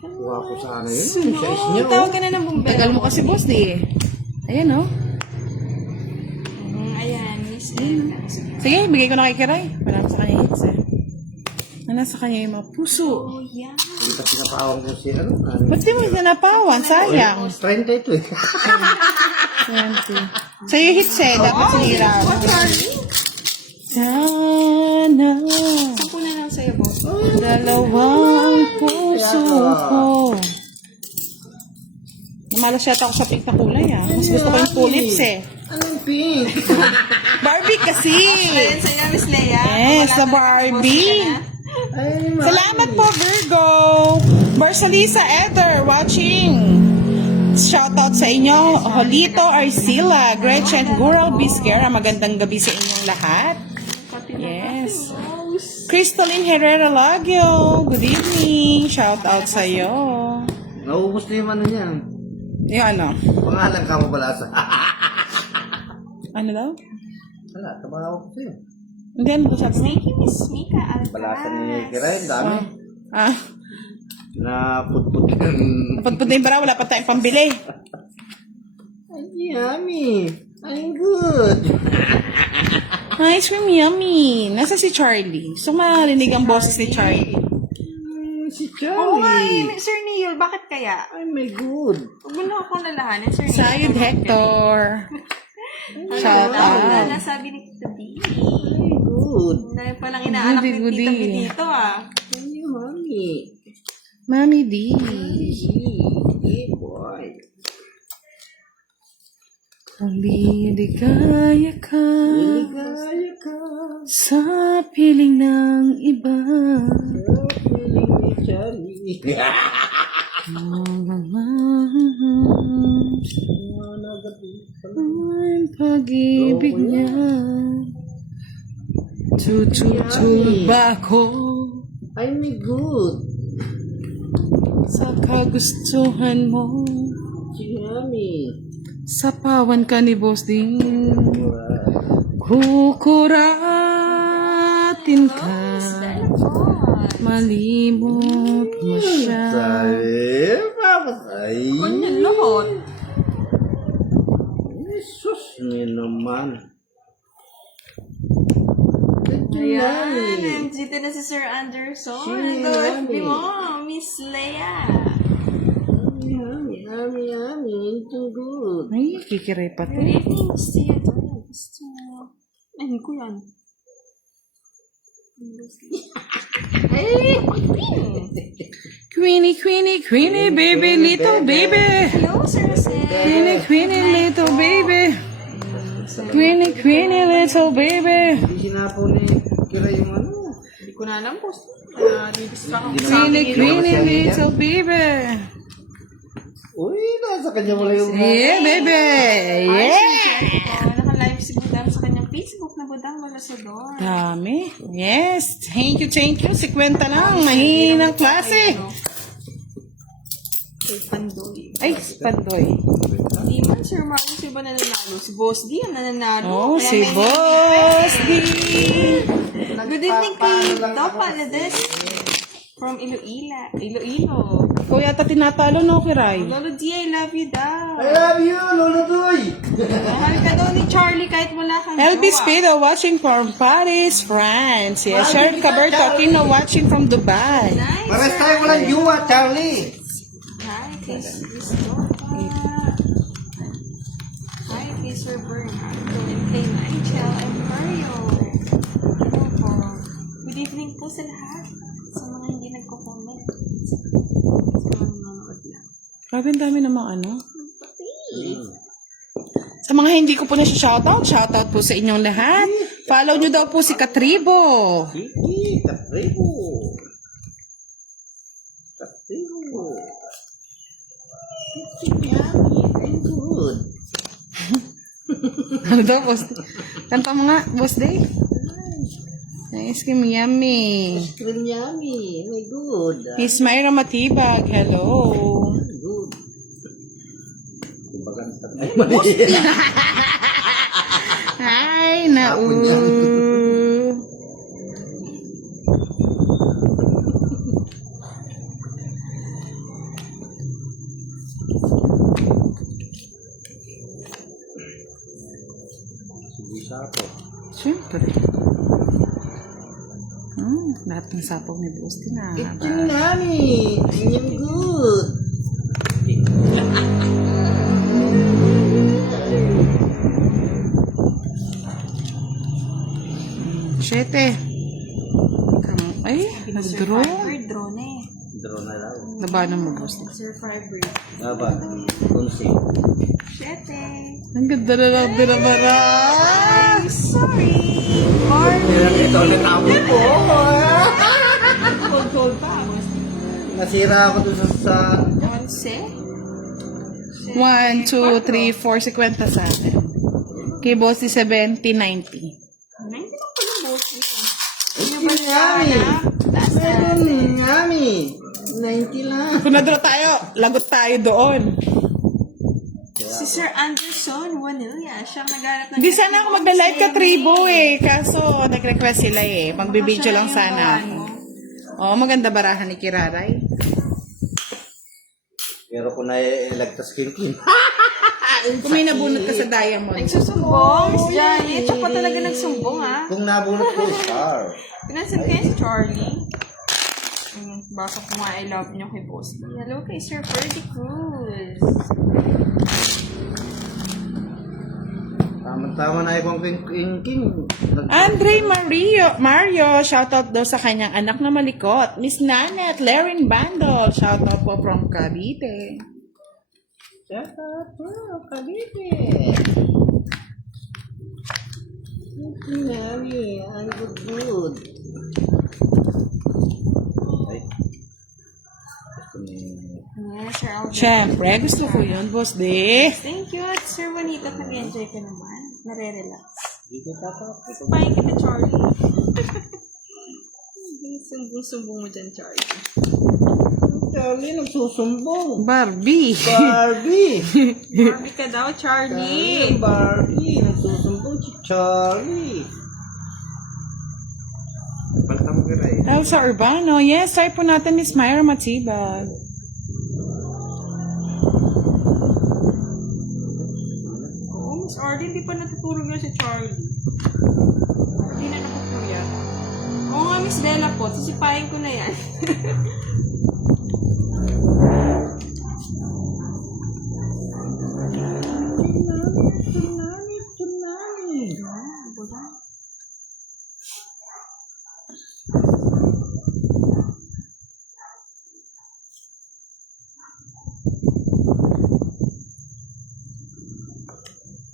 Kuha ko sana yun. Size niya, Tawag ka na ng bumbero. Tagal mo kasi, Boss D. Ayan, oh. Ayan, Miss Lena. Sige, bigay ko na kay Kiray. Para sa kanya hits, eh. Na nasa kanya yung mga puso. Oh, yeah. Hindi pa sinapawang ko si ano. Ba't di mo sinapawan? Sayang. 30 ito eh. 20. Sa'yo hits eh. Dapat sinira. What, Charlie? Sana Sampu na lang sa'yo, boss. dalawang puso ko. Namalas yata ako sa pink na kulay ah. Mas gusto ko yung tulips eh. Anong pink? Barbie kasi! Ayan sa'yo, Miss Leia. Yes, Wala sa talaga Barbie. boss ka na. Ay, Salamat po, Virgo! Barsalisa Ether watching. Shoutout sa inyo, Holito Arcila, Gretchen Gural Bisquera. Magandang gabi sa inyong lahat. Yes. Rose. Crystalline Herrera Lagyo, good evening. Shoutout sa iyo. Naubos na yung ano niya. Yung ano? Pangalan ka mo pala sa... Ano daw? Wala, tabawag ko sa'yo. Hindi, ano ba sabi mo? Thank you, Miss Mika Alcaraz. Balasan ni Kiray, dami. Ah, Na putput ng... napagpunta yung bara, wala pa tayong pambili. Ay, yummy. I'm good. Ice cream yummy. Nasa si Charlie. So, marinig ang boses ni Charlie. Si Oo nga, Charlie. Sir Neil, bakit kaya? Ay, my good. Huwag mo na akong lalahanin, Sir Neil. Sayod Hector. Shout Wala out. na sabi ni Tita B. Ay, good. Dahil palang inaanak ni Goody, Tita B goody. dito ah. Ay, yummy. Mami D. Hey, boy. Liligaya ka Ligaya ka. sa piling ng iba. Sa piling ni Charlie. Ang pag-ibig niya. Tututug ba ako Ay, my good. sa kagustuhan mo? Yummy. Sa pawan ka ni Boss Ding. Kukuratin ka. Malimot mo siya. Sabi, papatay. Ganyan lahat. Jesus niya naman. Ayan, nandito na si Sir Anderson. Yummy. Ang FB mo, Miss Leia. Yummy, yummy, yummy. It's good. Ay, kikiray pa to. Good evening, Miss Theodore. Gusto mo. Ay, hindi ko yan. Queenie, Queenie, Queenie, baby, little baby. Hello, Sir Jose. Queenie, Queenie, little baby. Queenie, Queenie, little baby. Hindi sinapo ni Kira yung ano. Hindi ko na alam po. Nadidistract ako sa Queenie, akin. Queenie, little baby. Uy, nasa kanya wala yung... Yeah, baby. Yeah. Naka-live si Budang sa kanyang Facebook na Budang Malasador. Dami. Yes. Thank you, thank you. Si Kwenta lang. Mahinang klase. Kay Pandoy. Ay, si Pandoy. Hindi man, Sir Marcos, si ba nananalo? Si Boss D ang nananalo. Oh, Kaya si may- Boss D. Good evening kay Doc Palades from Iloilo. Ikaw yata tinatalo, no, Kiray? Lolo D, I love you daw. I love you, Lolo Doy! Mahal ka daw ni Charlie kahit wala kang LB jowa. Speedo watching from Paris, France. Yes, Sharon Caberto Aquino watching from Dubai. Nice, Pares Sir tayo walang Alex. yuwa, Charlie! Hi, kay Sis Dopa. Hi, kay Sir Bernardo. And kay Nigel and Mario. Hello po. Good evening po sa lahat. Sa mga hindi nagko-comment. Sa mga nanonood lang. Grabe, ang dami namang ano. Sa mga hindi ko po na siya shoutout po sa inyong lahat. Follow nyo daw po si Katribo. Sige, katribo. Katribo. Yummy, I'm good. Ano daw, Boss? Kanta mo nga, Boss Day. Ice cream yummy. Cream yummy, my good. Miss Myra Matibag, hello. Good. Ay, mali. Hi, nau. Sige, sapo. Siyempre. Lahat ng sapog ni Boss D na. Nani, I am good. Siyete. Ay, nag-draw. Fiber, draw na eh. Draw na lang. Labanan mo, Boss D. Sir Fiber. Aba, 11. Siyete. Ang ganda na lang din naman. I'm sorry. Barbie. Ito ulit ako po. Cold pa. Nasira ako dun sa... 11. 1, 2, 3, 4, 50 sa atin. Kay Boss D, 70, 90. 90 lang pala boss niya. Yummy! Taas na. Yummy! 90 lang. Kung na-draw tayo, lagot tayo doon. Si Sir Anderson Wanilla. Siya naghanap ng... Hindi sana ako magla-live ka, Tribo eh. Kaso, nag-request sila eh. Pang-video lang sana ako. Oo, maganda barahan ni Kiraray. Pero kung na-electas king. Kung may nabunot ka sa diamond. Nagsusumbong. Si Janet. Siya pa talaga nagsumbong ha. Kung nabunot ko, star. Pinansin kaya si Charlie. Baka ko nga I love niyo kay Boss. Hello kay Sir Ferdy Cruz. Tama-tama na ibang king. Andre Mario, shoutout daw sa kanyang anak na malikot. Miss Nanette, Lerin Bandol, shoutout po from Cavite. Shoutout po, Cavite. Nami, I'm good. Ay. Yeah, Sir Albert. Siyempre, gusto ko yun, Boss D. Thank you at Sir Juanito. Nag-enjoy ka naman. Nare-relax. Dito tapos. Papayin kita, Charlie. Sumbong-sumbong mo dyan, Charlie. Charlie, nagsusumbong. Barbie. Barbie! Barbie ka daw, Charlie. Barbie! Nagsusumbong si Charlie. Palta mo kiray. Elsa Urbano, yes, try po natin Miss Myra Matibag. Oo, Miss Arden, hindi pa natutulog yan si Charlie. Hindi na nakapuyat. Oo nga, Miss Bella po. Sisipahin ko na yan. Tsunami. Bola.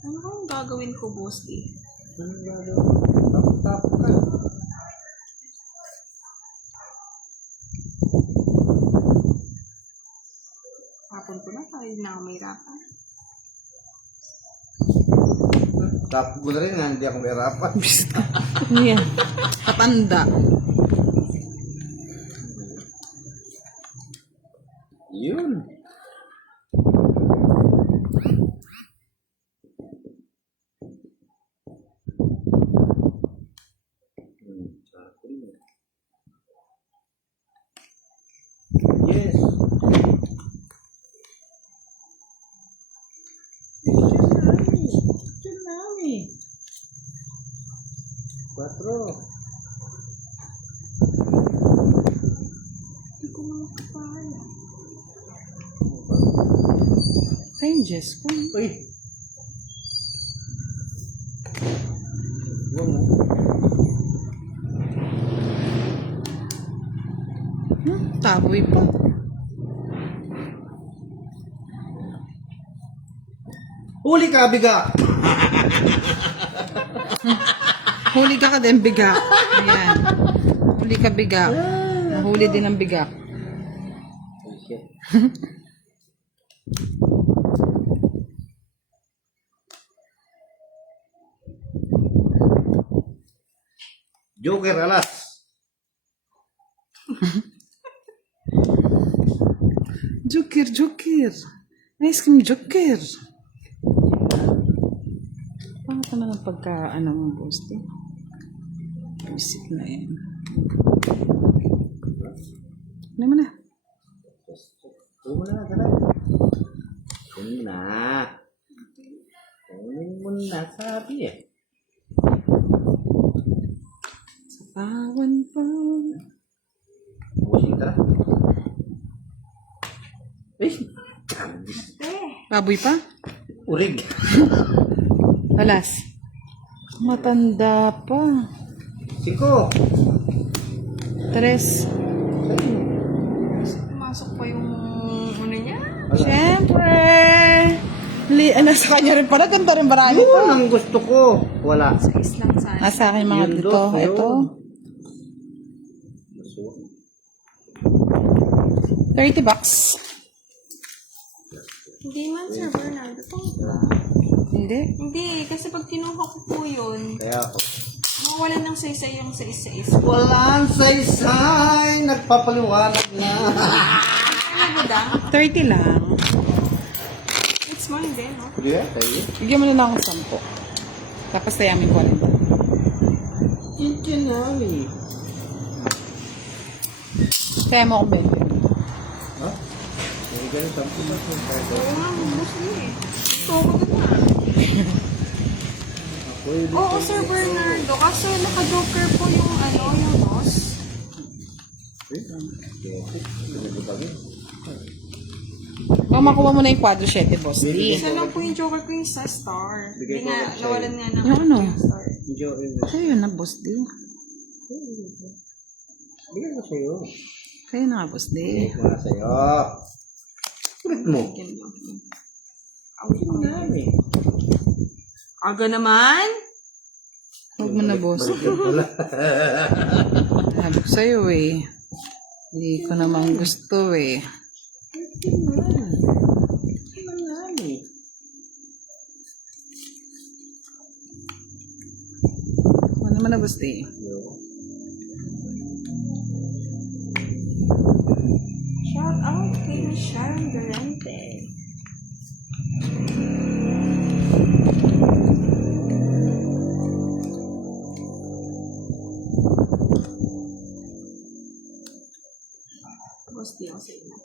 Ano kang gagawin ko, Boss D? Tap ka. Hapon ko na, tayo na ako mahirapan. Tap ko na rin nga, hindi ako mahirapan. Yan. Katanda. Yun. Yes. Tsunami. 4. Hindi ko makapala. Changes ko. Uy. Huwag mo. Taboy pa. Huli ka, biga! Huli ka din, biga. Ayan. Huli ka, biga. Huli din ang biga. Joker, alas. Joker. Ice cream Joker. Bakit ka na ng pagka-ano mo, Boss D? Isip na yan. Ano mo na? Kunin mo na, ganun. Kunin mo na. Kunin mo na, sabi eh. Awan pa. Baboy pa? Urig. Alas. Matanda pa. Siko. 3. Pumasok pa yung ano niya. Siyempre. Nasa kanya rin pala. Ganda rin barali to. Yun ang gusto ko. Wala. Is lang sana. Nasa akin mga Yun dito. doon, ayun. Ito. 30 bucks. Hindi man, Sir Bernardo. Hindi. Hindi, kasi pag kinuha ko po yun, Kaya ako. mawalan ng saysay yung sais-sais. Walang saysay. Nagpapaliwanag na. Ano ba da? 30 lang. It's mine din, no? Yeah, tayo. Bigyan mo na lang ako 10. Tapos tayamin ko rin. Chicken nami. Kaya mo akong 20. Ha? May ganun 10 ba? Oo nga, bubos din eh. Ito ako na. Oo, Sir Bernardo. Kaso naka-joker po yung ano, yung nos. O, makuha mo na yung quadro 7, boss. Isa lang po yung joker ko yung sa star. Hindi nga, nawalan nga ng Yung ano? star. Sa'yo na, boss. Bigyan ko sa'yo. Kaya na nga, boss. Bigyan ko na sa'yo. Kulit mo. Chicken nami. Aga naman? Huwag mo na, boss. Wala. Sabi ko sa'yo eh. Hindi ko naman gusto eh. Chicken nami. Ano naman na, boss. Shout out kay Sharon Durante. Boss, di ako sa ina.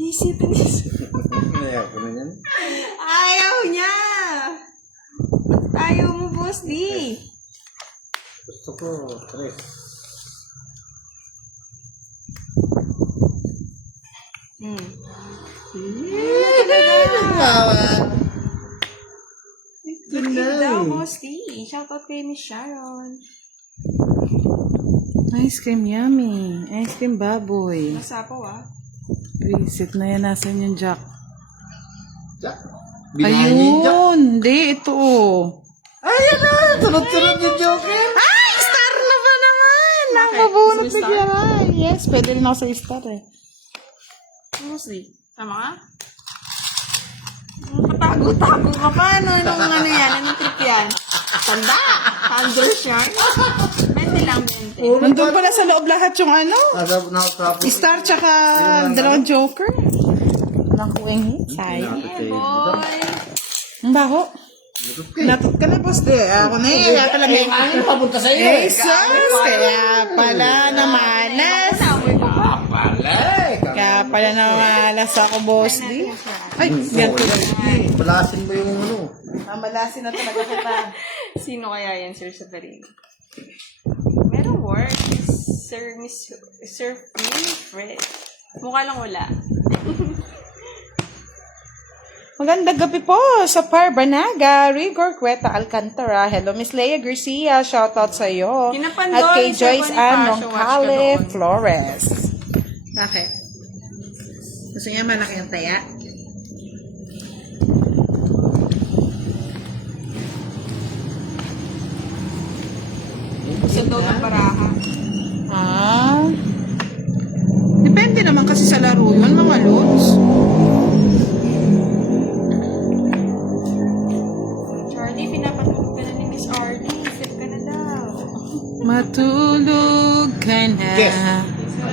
Isipin niya. Ayaw ko na yan. Ayaw niya! Ayaw mo, boss, di. Gusto ko 3. Good daw, boss, di. Shout out kay Miss Sharon. Ice cream yummy. Ice cream baboy. Masapaw, ah. Visit na yan. Nasaan yung Jack? Jack. Binahan niya yung Jack. Ayun! Hindi, ito. Ayan na! Sunod-sunod yung Joker. Ay! Star na ba naman? Bakit? Nakabunot Gusto mo na Jaray. Yes, pwede rin ako sa star eh. Boss, di. Tama ka? Patago-tago ka pa, no? Anong ano yan? Anong trip yan? Tanda! Handles yan? 20 lang, 20. Nandun pala sa loob lahat yung ano? Nakatapos. Star tsaka dalawang joker. Nakuwing hit. Sayang. Hey, boy! Ang baho. Natut ka na, boss. Ako na eh. Kaya talaga yung Ano papunta sa'yo? eh, sus! Kaya pala namalas. Namoy ko pa. Palay! Kaya pala namalas ako, boss. Di. Ay, ganito. Palasin mo yung ano. Namalasin na talaga kita. Sino kaya yan, Sir Sabarino? Merong work. Sir Winifred. Mukha lang wala. Magandang gabi po sa Parbanaga, Rigor Cueta, Alcantara. Hello, Miss Leia Garcia. Shoutout sa iyo. Kinapandol, At kay Sir Joyce Bonifacio, Ann watch ka Roncale doon. Flores. Bakit? Gusto niya malaki ang taya? Gusto daw ng baraha. Ah. Depende naman kasi sa laro yun, mga lods. Charlie, pinapatulog ka na ni Miss Arlie. Sip ka na daw. Matulog ka na. Yes.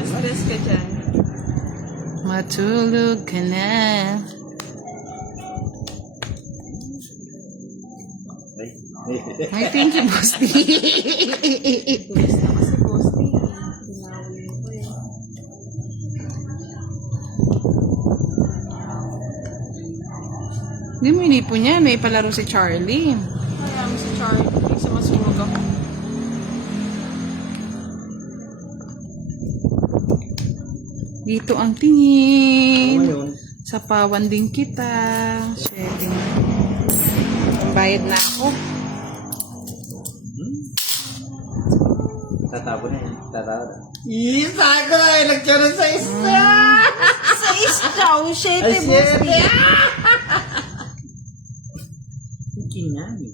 Stress ka dyan. Matulog ka na. Ay, thank you, Boss D. Yes na kasi boss din. Binawi ko eh. Hindi mo inipon yan. May palaro si Charlie. Kaya mo si Charlie. Sa masunog ako. Dito ang tingin. Ngayon, Sapawan din kita. Sharing. Bayad na ako. Tatapon na yan. Tatapon. Isa ko eh! Nagkaroon sa isa! Sa ikaw, shete, Ay, boss. Kinami.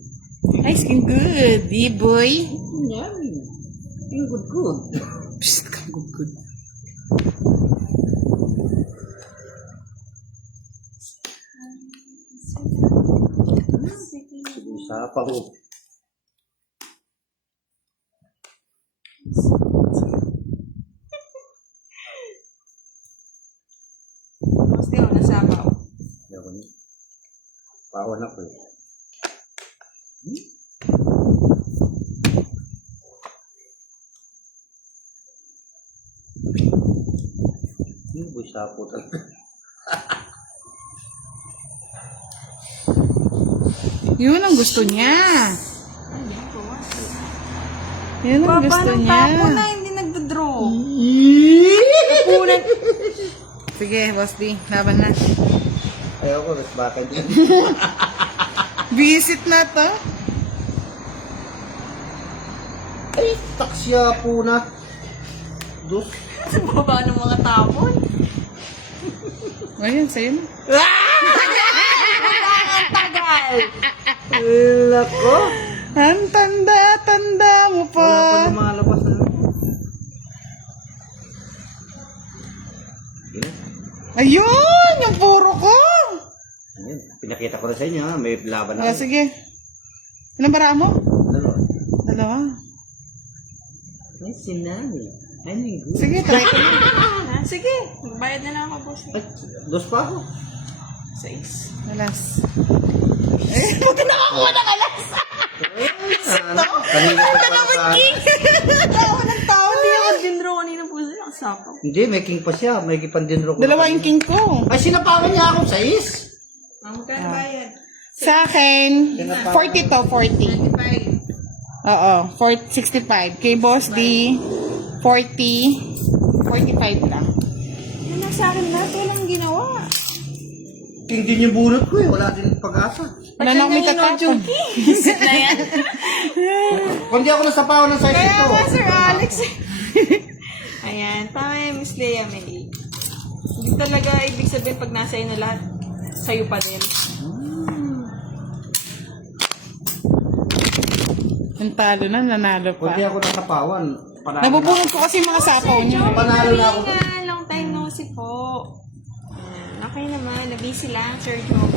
Ay, skin good. D-boy. Kinami. Good, good. Psst, good, good. Sa pa ho. Boss, di ako nasabaw. Ako niya. Pawan ako eh. Busa po talaga. Yun ang gusto niya. Yun ang Baba gusto ng niya. tapo na, hindi nagdodraw. Sige, Boss D. Laban na. Ayoko, mas baka dyan. Visit na to. Ay, taksya po na. Dos. Sa baba ng mga tapon. Ayun, sa'yo na. Ang tagal. Lako. Ang tanda mo Wala pa pa. lumalabas na. Yun. Ayun, yung puro ko. Ayun, pinakita ko na sa inyo ha. May laban Ah, na. sige. Ilang bara mo? Dalawa. Dalawa. Ay, sinani. Ay, may good. Sige, try ko na. Ah, sige, magbayad na lang ako, boss. Ay, dos pa ako. 6. Alas. Buti nakakuha ng alas. Kanina ko pala sa... Tawa ng tao. Hindi ako dinro kanina po siya. Ang sapaw. Hindi, may king pa siya. May kipandinro ko. Dalawa yung king ko. Ay, sinapawan niya ako sa is. Ang magkano bayad? Sa akin, 40 to, 40. 25. Oo, 65. Kay Boss D, 40, 45 lang. Yan ang sa akin lahat. Walang ginawa. King din yung bunot ko eh. Wala din pag-asa. Wala na akong itatapon. Visit na yan. Kung di ako nasapawan ng size Kaya ito. nga, Sir Alex. Ayan, tama yung Miss Lea May. Hindi talaga ibig sabihin pag nasa iyo na lahat, sa'yo pa din. Yung talo na, nanalo Kung di pa. ako nasapawan. Panalo na. Nabubunod ko kasi yung mga sapaw niya. Panalo na ako. Nga, long time no see po. Okay naman, nabisi lang, Sir Joe.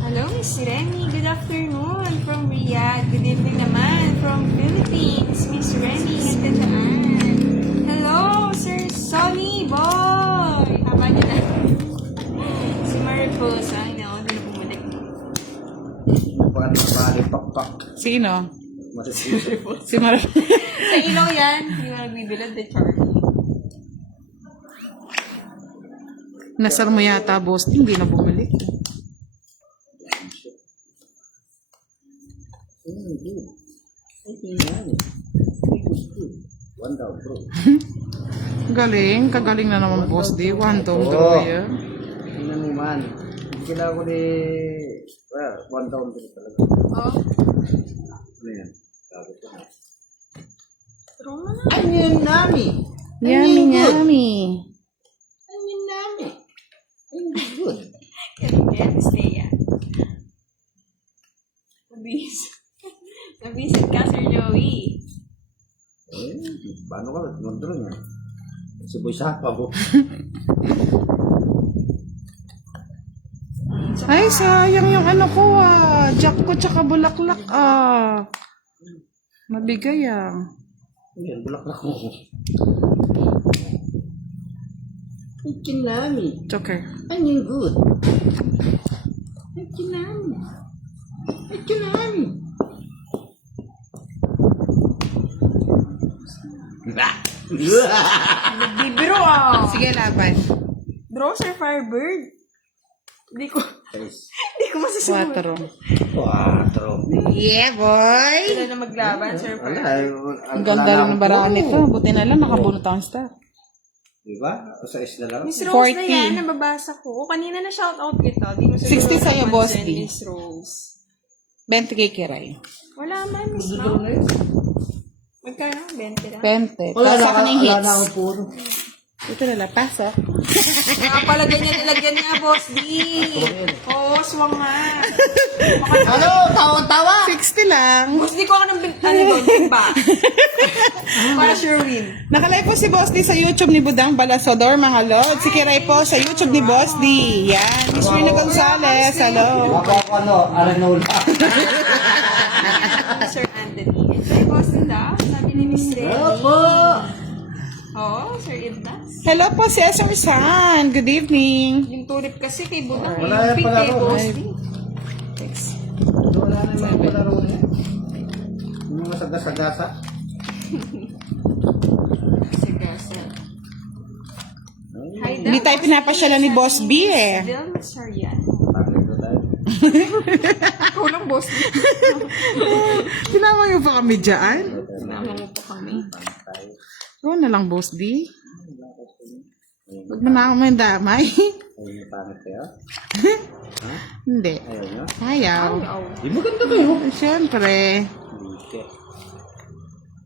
Hello, Miss Remy. Good afternoon from Riyadh. Good evening naman from Philippines. Miss Remy, nagtandaan. Hello, Sir Sonny Boy. Haba niyo na. Si Mariposa, hindi na bumalik. Bali, pakpak. Sino? Masisisi. Si Mar... Sa ilaw yan. Hindi mo nagbibilad, de Charlie. Nasar mo yata, Boss D, hindi na bumalik. Good. Ay, tingnan. Good. One down, bro. Galing, kagaling na naman, Boss D. One down, Oo. draw yan. Tingnan mo man. Hindi kailangan ko ni... Well, one down din talaga. Oh, Ano yan? Sabi ko na. throw mo na. Ano yan, Nami? Yummy, yummy. Ano yan, Nami? Ay, good. Kaya, Miss Lea. Nabisit ka, Sir Joey. Eh, paano ka? Nandun nga. Si Boy Sapa ko. Ay, sayang yung ano ko Jack ko tsaka bulaklak Mabigay Ayan, bulak-lak ko. Ay, kinami. It's okay. Ano yung good? Ay, kinami. Ay, kinami. Nagbibiro ah. Sige, laban. Draw, Sir Firebird. Hindi ko masasagot. 4. Quatro. Yeah, boy! Sila na maglaban, Sir Wala. Firebird. Ang ganda rin ng baraan nito. Buti na lang nakabunot ang star. Diba? O sa isla lang. Miss Rose 40. na yan, nababasa ko. Kanina na shoutout kita. Di mo 60 sa'yo, Boss D. Miss Rose. 20 kay Kiray. Wala man, Miss Dudol Rose. na yun. Magkano? 20 lang. 20. Wala Tapos sa kanyang wala hits. na akong puro. Ito na lang, pasok. Kaya pala ganyan nilagyan niya, Boss D. Oo, swang nga. Ano? Tawang-tawa! 60 lang. Boss D ko ako ng doon ba? Para sure win. Nakalive po si Boss D sa YouTube ni Budang Balasodor, mga lord. Si Kiray po sa YouTube ni Boss D. Yan. Miss Rina Gonzalez, hello. Ako ano, Arenola. Sir Anthony. Enjoy, Boss D daw. Sabi ni Miss Rene. Opo! Oo, Sir Ibnas. Hello po si Esor San. Good evening. Yung tulip kasi kay Budang. Wala yan Yung pink pala kay ako. Boss D. Wala na yung mga palaro niya. Yung mga sagasagasa. Sige, sir. Hi, Hindi tayo pinapasyalan ni Boss B eh. Dilma Sarian. Bakit ba tayo? Kulang, Boss D. Tinama niyo pa kami dyan? Sinama mo po kami. Oo na lang, Boss D. Huwag mo na ako may damay. Ayun yung pangit kayo? Hindi. Ayaw nyo? Ayaw. Di maganda kayo. Siyempre. Buke.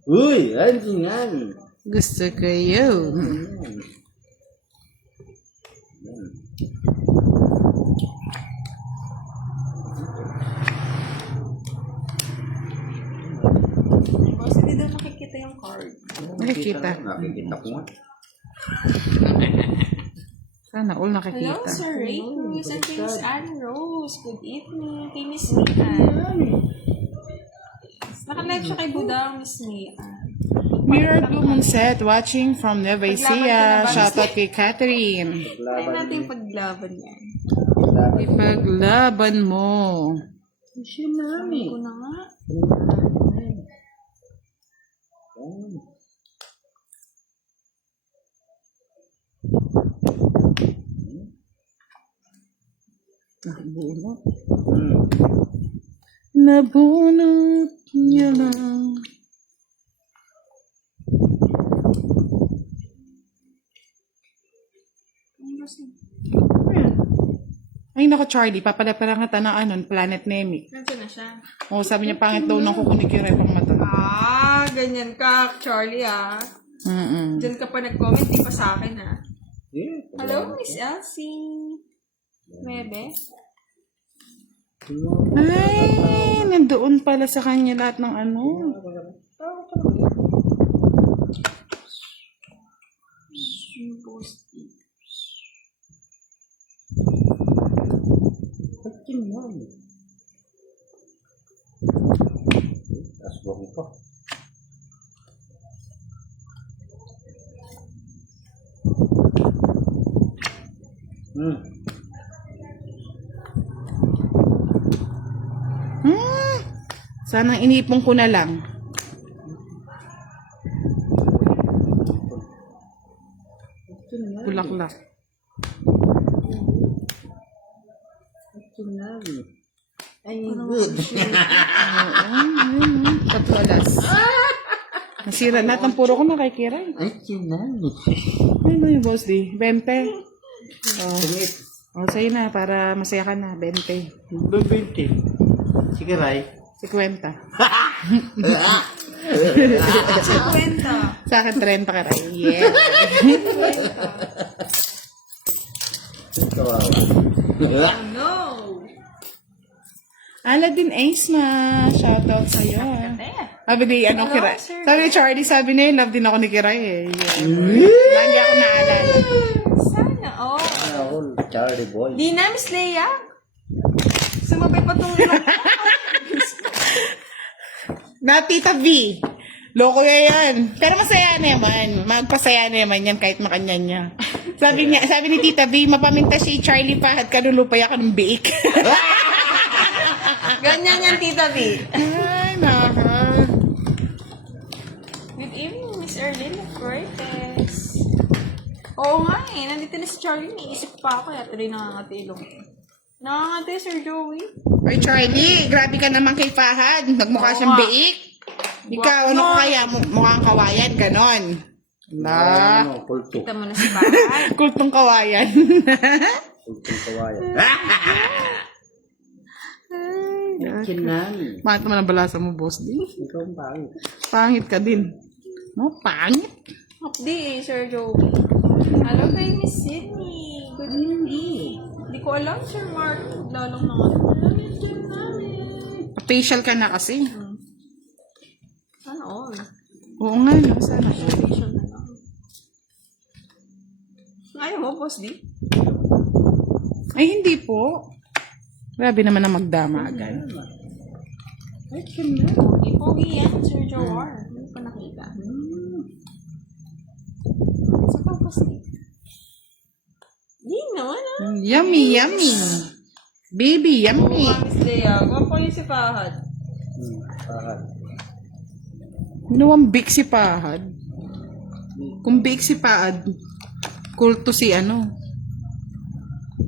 Uy! Andiyan yan! Gusto ko yun. Boss, hindi daw nakikita yung card. Nakikita. Nakikita ko nga. Sana all Hello, nakikita. Sir Ray Cruz and kay Miss Anne Rose. Good evening. Kay Miss Mian. Naka-live siya kay Budang, Miss Mian. Mirror Blue Moonset watching from Nueva Paglaban Ecija. ka na ba? Shoutout kay Catherine. Try natin yung paglaban yan. Ipaglaban mo. Sabi ko na nga. Nabunot. Nabunot niya lang. Ay, nako Charlie, papalaparangatan ng anon, Planet Nemic. Nandiyan na siya. O, sabi niya, pangit daw ng kukunik yung repang mata. Ganyan ka, Charlie Mm-mm. Diyan ka pa nag-comment, di pa sa akin Yeah. Hello, Miss Elsie. Mebe. Ay, nandoon pala sa kanya lahat ng ano. Asbong ko. Sana inipon ko na lang. Bulaklak. Ay, good. Patwalas. Nasira lahat ng puro ko na kay Kiray. Ay, kinali. Ano yung Boss D? 20. O, sa'yo na, para masaya ka na. 20. 20. Sige, Ray. 50. Kwenta. Sa akin, 30 ka rin. Yeah. Kawawa. No. Aladdin Ace na. Shoutout sa'yo. Sabi ni, ano, Hello, Kiray. sir. Sabi ni Charlie, sabi niya, love din ako ni Kiray eh. Yeah. Lagi ako naalala. Sana, oh. Ako, Charlie boy. Di na, Miss Leia. Sumabay pa tong Na Tita V. Loko yan. Pero masaya naman. Magpasaya naman yan kahit makanya niya. Sabi ni Tita V, mapaminta si Charlie Pahad, kanulupay ako ng biik. Ganyan yan, Tita V. Ay, naka. Good evening, Miss Erlyn Cortez. Oo nga eh, nandito na si Charlie. Naisip pa ako, yata rin nangangatilong. Nangangati, Sir Joey. Ay, Charlie, grabe ka naman kay Fahad. Nagmukha Oo siyang nga. biik. Ikaw, ano Guwapo. kaya? Mukhang kawayan, ganon. La. Ano, kulto. Kita mo na si Bahay. Kultong kawayan. Kultong kawayan. Bakit naman ang balasa mo, boss? Di? Ikaw ang pangit. Pangit ka din. No, pangit. Di, Sir Joey. Hello kay Miss Sydney. Good evening. Hindi ko alam, Sir Mark. Lalong naman. Facial ka na kasi. Sana all. Oo nga, no? Sana. Facial na lang. Ayaw mo, Boss D? Ay, hindi po. Grabe naman na magdama agad. Pogi yan, Sir Joar. Hindi ko nakita. Sa pa, Boss D? Hindi naman, ah. Yummy, yummy. Baby, yummy. Miss Lea, gwapo yung si Fahad. Pahal. Inuwang big si Pahad. Kung big si Pahad, kulto si ano.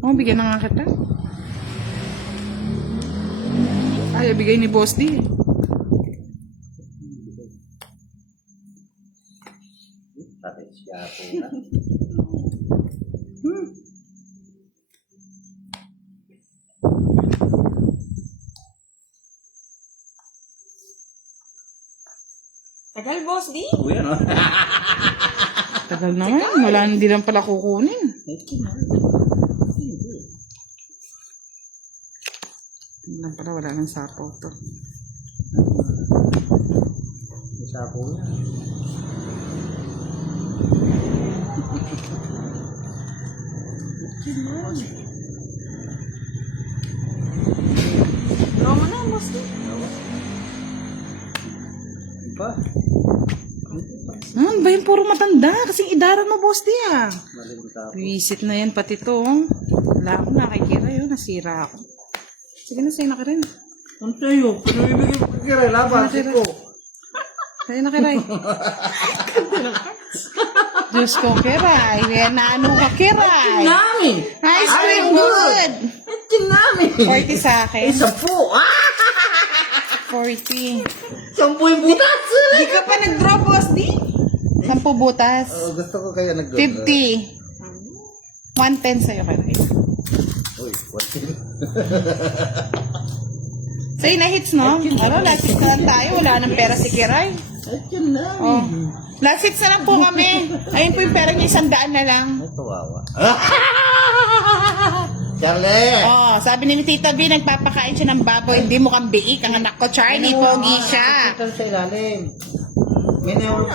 Oh, bigyan na nga kita. Ay, bigay ni Boss D. Sakit siya po na. Tagal, Boss D? Uy, ano? Tagal naman. Wala, hindi lang pala kukunin. Hindi lang pala, wala nang sapaw to. Isa po na. Draw mo na, Boss D. Iba? Ano ba yung puro matanda? Kasing idaran mo, Boss D, ah. Maling tapo. Visit na yan, pati to. Wala akong nakikita yun. Nasira ako. Sige na, sa'yo na ka rin. Ang tayo. Pinamibigay ko kira. Labasin ko. Sa'yo na ka rin. Diyos ko, Kiray. Yan na ano ka, Kiray. Nami! Ice cream, good. Ito nami! 40 sa akin. Sampu! 40. Sampu yung butas! Di ka pa nag-draw, Boss D? 10 butas. Oh, gusto ko kaya 50. 110 sa'yo, Kiray. Uy, what's it? Sa'yo na hits, no? Ano, last hits na lang tayo. Wala nang pera si Kiray. Ito nami! Oh. Last hits na lang po kami. Ayun po yung pera niya, 100 na lang. Ay, kawawa. Charlie! Oh, sabi ni Tita B, nagpapakain siya ng baboy. Hindi mo kang biik. Ang anak ko, Charlie, pogi siya. Ito sa ilalim. May nahulog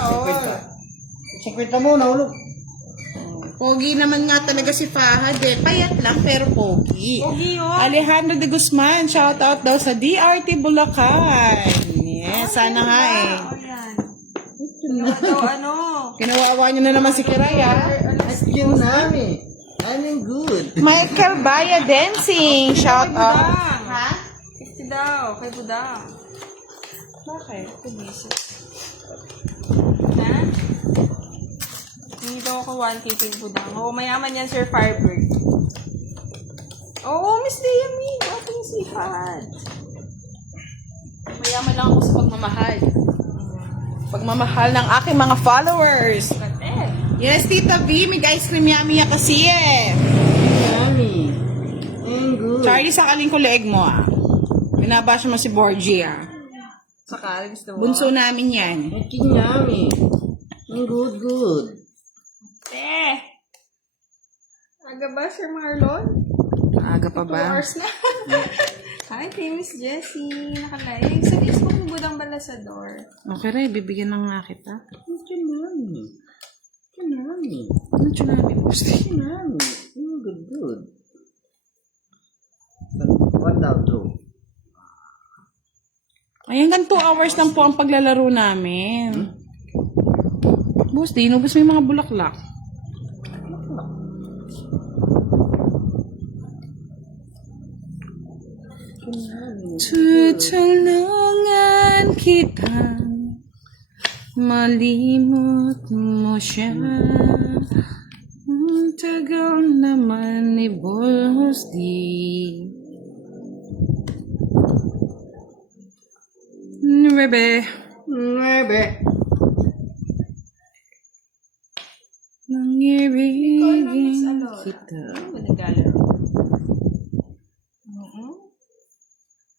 50. 50 mo, nahulog. Pogi naman nga talaga si Fahad eh. Payat lang, pero pogi. Pogi yun. Alejandro de Guzman, shout out daw sa DRT Bulacan. Yes, sana nga eh. Oh, yan. Daw, ano? Kinawawa niyo na naman si Kiray, ha? Ito nami. I'm good. Michael Baya Dancing, shout Kay Budang. out. Ha? 50 daw, kay Budang. Bakit? Kumisit. Na? Hindi daw ako 1K kay Budang. Oo, mayaman yan, Sir Firebird. Oo, Miss Leamy. Ating sifat. Mayaman lang ako sa pagmamahal. Pagmamahal ng aking mga followers. Kate. Yes, Tita B, may ice cream yummy yan kasi eh. Nami. I'm good. Charlie, sakaling ko leeg mo ah. Binabash mo si Borgie ah. Saka, gusto mo? Bunso namin yan. Ito nami. I'm good. Aga ba, Sir Marlon? Aga pa 2 ba? hours na. Hi, kay Miss Jessie. Nakalive. Sa Facebook ni Budang Balasador. Okay, Ray, bibigyan na nga kita. Ito nami. Ano tsunami, Boss? Nami. I'm good. What now, true? Ay, hanggang 2 hours lang po ang paglalaro namin. Boss, di inubos mo yung mga bulaklak. Tutulungan kitang malimot mo siya. Ang tagal naman ni Boss D. 9. ibigin Ano? kita. Ano ba naglalaro?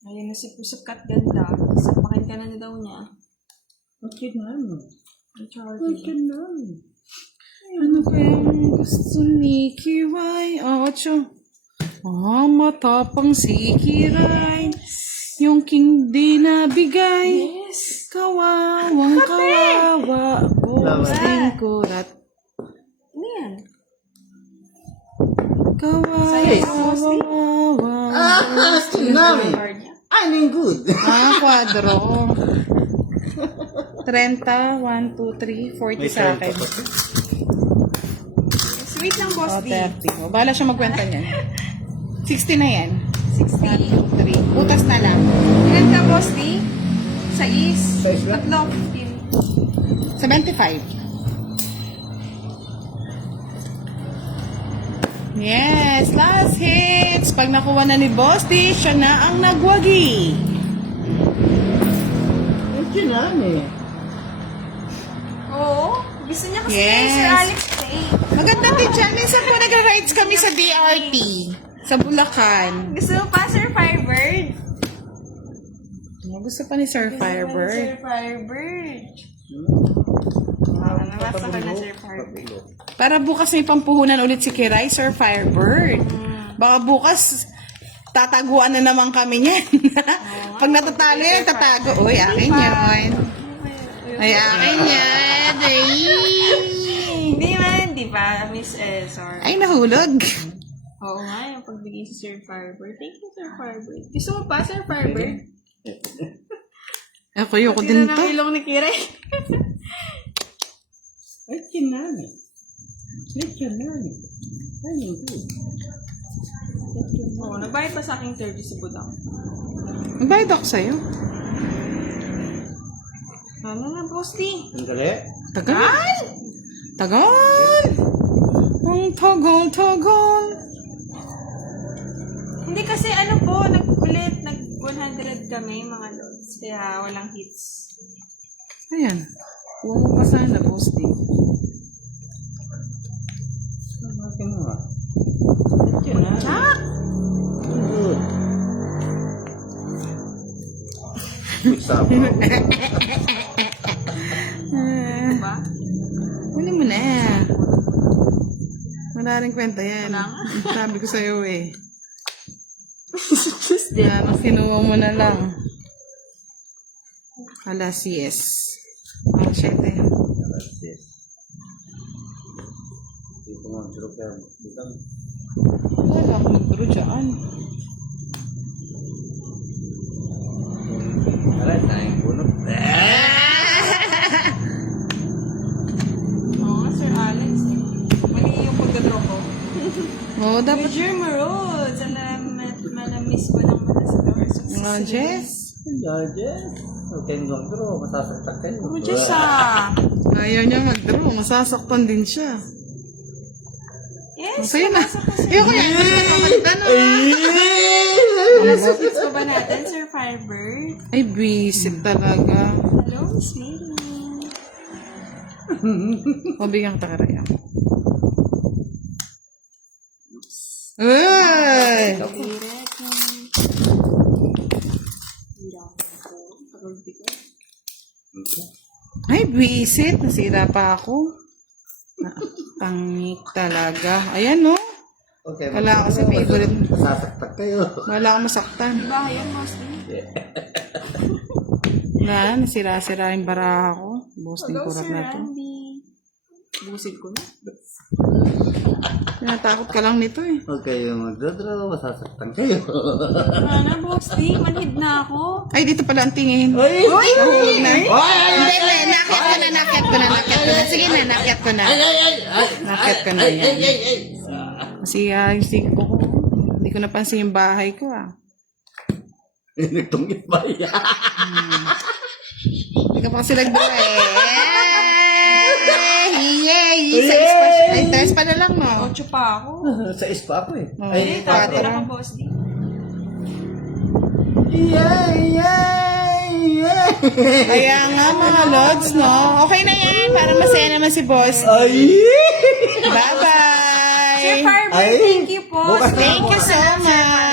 Ayun na si Pussycat ganda. Sapakin ka na daw niya. Okay na. Ang Charlie. na. Ano kayang gusto ni Kiray? Ocho. Matapang si Kiray. Yung king di nabigay. Yes. Kawawang kawawa. Bossing kurat. Ano yan? Kawawa. Tsunami. Card niya. I'm good. Quadro. 30, 1, 2, 3, 40 sa akin. Sweet lang, Boss O, D. 30. O, bahala siya magkwenta niyan. 60 na yan. 60. 3. Butas na lang. Ilan ka, Boss D? 6. Sais lang? Tatlo. 15. 75. Yes, last hits. Pag nakuha na ni Boss D, siya na ang nagwagi. Okay na eh. Oo. Gusto niya kasi Yes. kay Sir Alex Tay. Maganda din dyan. Minsan po nag-rides kami sa DRT. Sa Bulacan. Gusto mo pa, Sir Firebird? Gusto pa ni Sir Firebird. Sir Firebird. Nabasa ko na Sir Firebird. Para bukas may pampuhunan ulit si Kiray, Sir Firebird. Baka bukas, tataguan na naman kami niyan. Pag natatalo yan, tatago. Uy, akin yan. Ay, akin yan. Ay, Hindi man, di ba? Miss Elzor. ay nahulog. Oo nga, yung pagbigay si Sir Firebird. Thank you, Sir Firebird. Gusto mo pa, Sir Firebird? Ako, ayoko Sino din ng to. ilong ni Kiray? Okay na eh. Okay na eh. I'm good. Oo, nagbayad pa sa aking 30 si Budang. Magbayad ako sa'yo. Ano na, Boss D? Sandali. Tagal. Tagal. Ang tagal. Hindi kasi ano po, nag-ulit, nag-100 kami mga lods. Kaya walang hits. Ayan. Huwag mo pa sana, Boss D. Okay na. Okay na. Chak! Good. Stop. Diba? Huli mo na. Wala rin kwenta yan. Wala nga. Sabi ko sa'yo eh. Yan, kinuha mo na lang. Alas, yes. Ah, 7. Yes. Ito mo, drop yan. Butang. Wala akong nagduro dyan. Alright, tayong bunot. Oo nga, Sir Alex. Mali yung pagka-draw ko. Oo, dapat. Roger Marod, malamiss ko ng mga Mga Jess. Judges. Okay, nung draw. Masasaktak kayo. Oh, Jess ah. Ayaw niya mag-draw. Masasaktan din siya. Yes, Sa'yo na. nabasa ko sa'yo. Ayoko yan. Nakakalita na. Nasa hits ko ba natin, Sir Firebird? Ay, visit talaga. Hello, Miss Mary. O, bigyan ka takaraya. Uy! Direct na. Ay, visit. Nasira pa ako. Tangik talaga. Ayan, no? Okay. Wala kasi favorite. Masasaktak kayo. Wala akong masaktan. Diba, yan, mostly. Wala, nasira-sira yung baraha ko. Boss din Hello, kurat Sir na to. Randy. Busin ko na. Tinatakot ka lang nito eh. Okay, yung magdodraw, masasaktan kayo. Ano, boss D? Manhid na ako. Ay, dito pala ang tingin. Uy! Nahulog na. Ay! Hindi, nakyat ko na. Sige na, nakyat ko na. Nakyat ko na yan. Kasi yung stick ko, hindi ko napansin yung bahay ko ah. Nagtungit ba yan? Hindi ka pa kasi nag-draw eh. Yay! Ay, test pa na lang mo. 8 pa ako. Sa ispa ako eh. Oh. Ay, Tapos Patro. ako, boss D. yay! Yay! Yay! Kaya nga mga lods, no? Okay na yan, para masaya naman si Boss. Ay! Bye-bye! Sir Firebird, Ay. thank you po. Bukas na Thank you so much!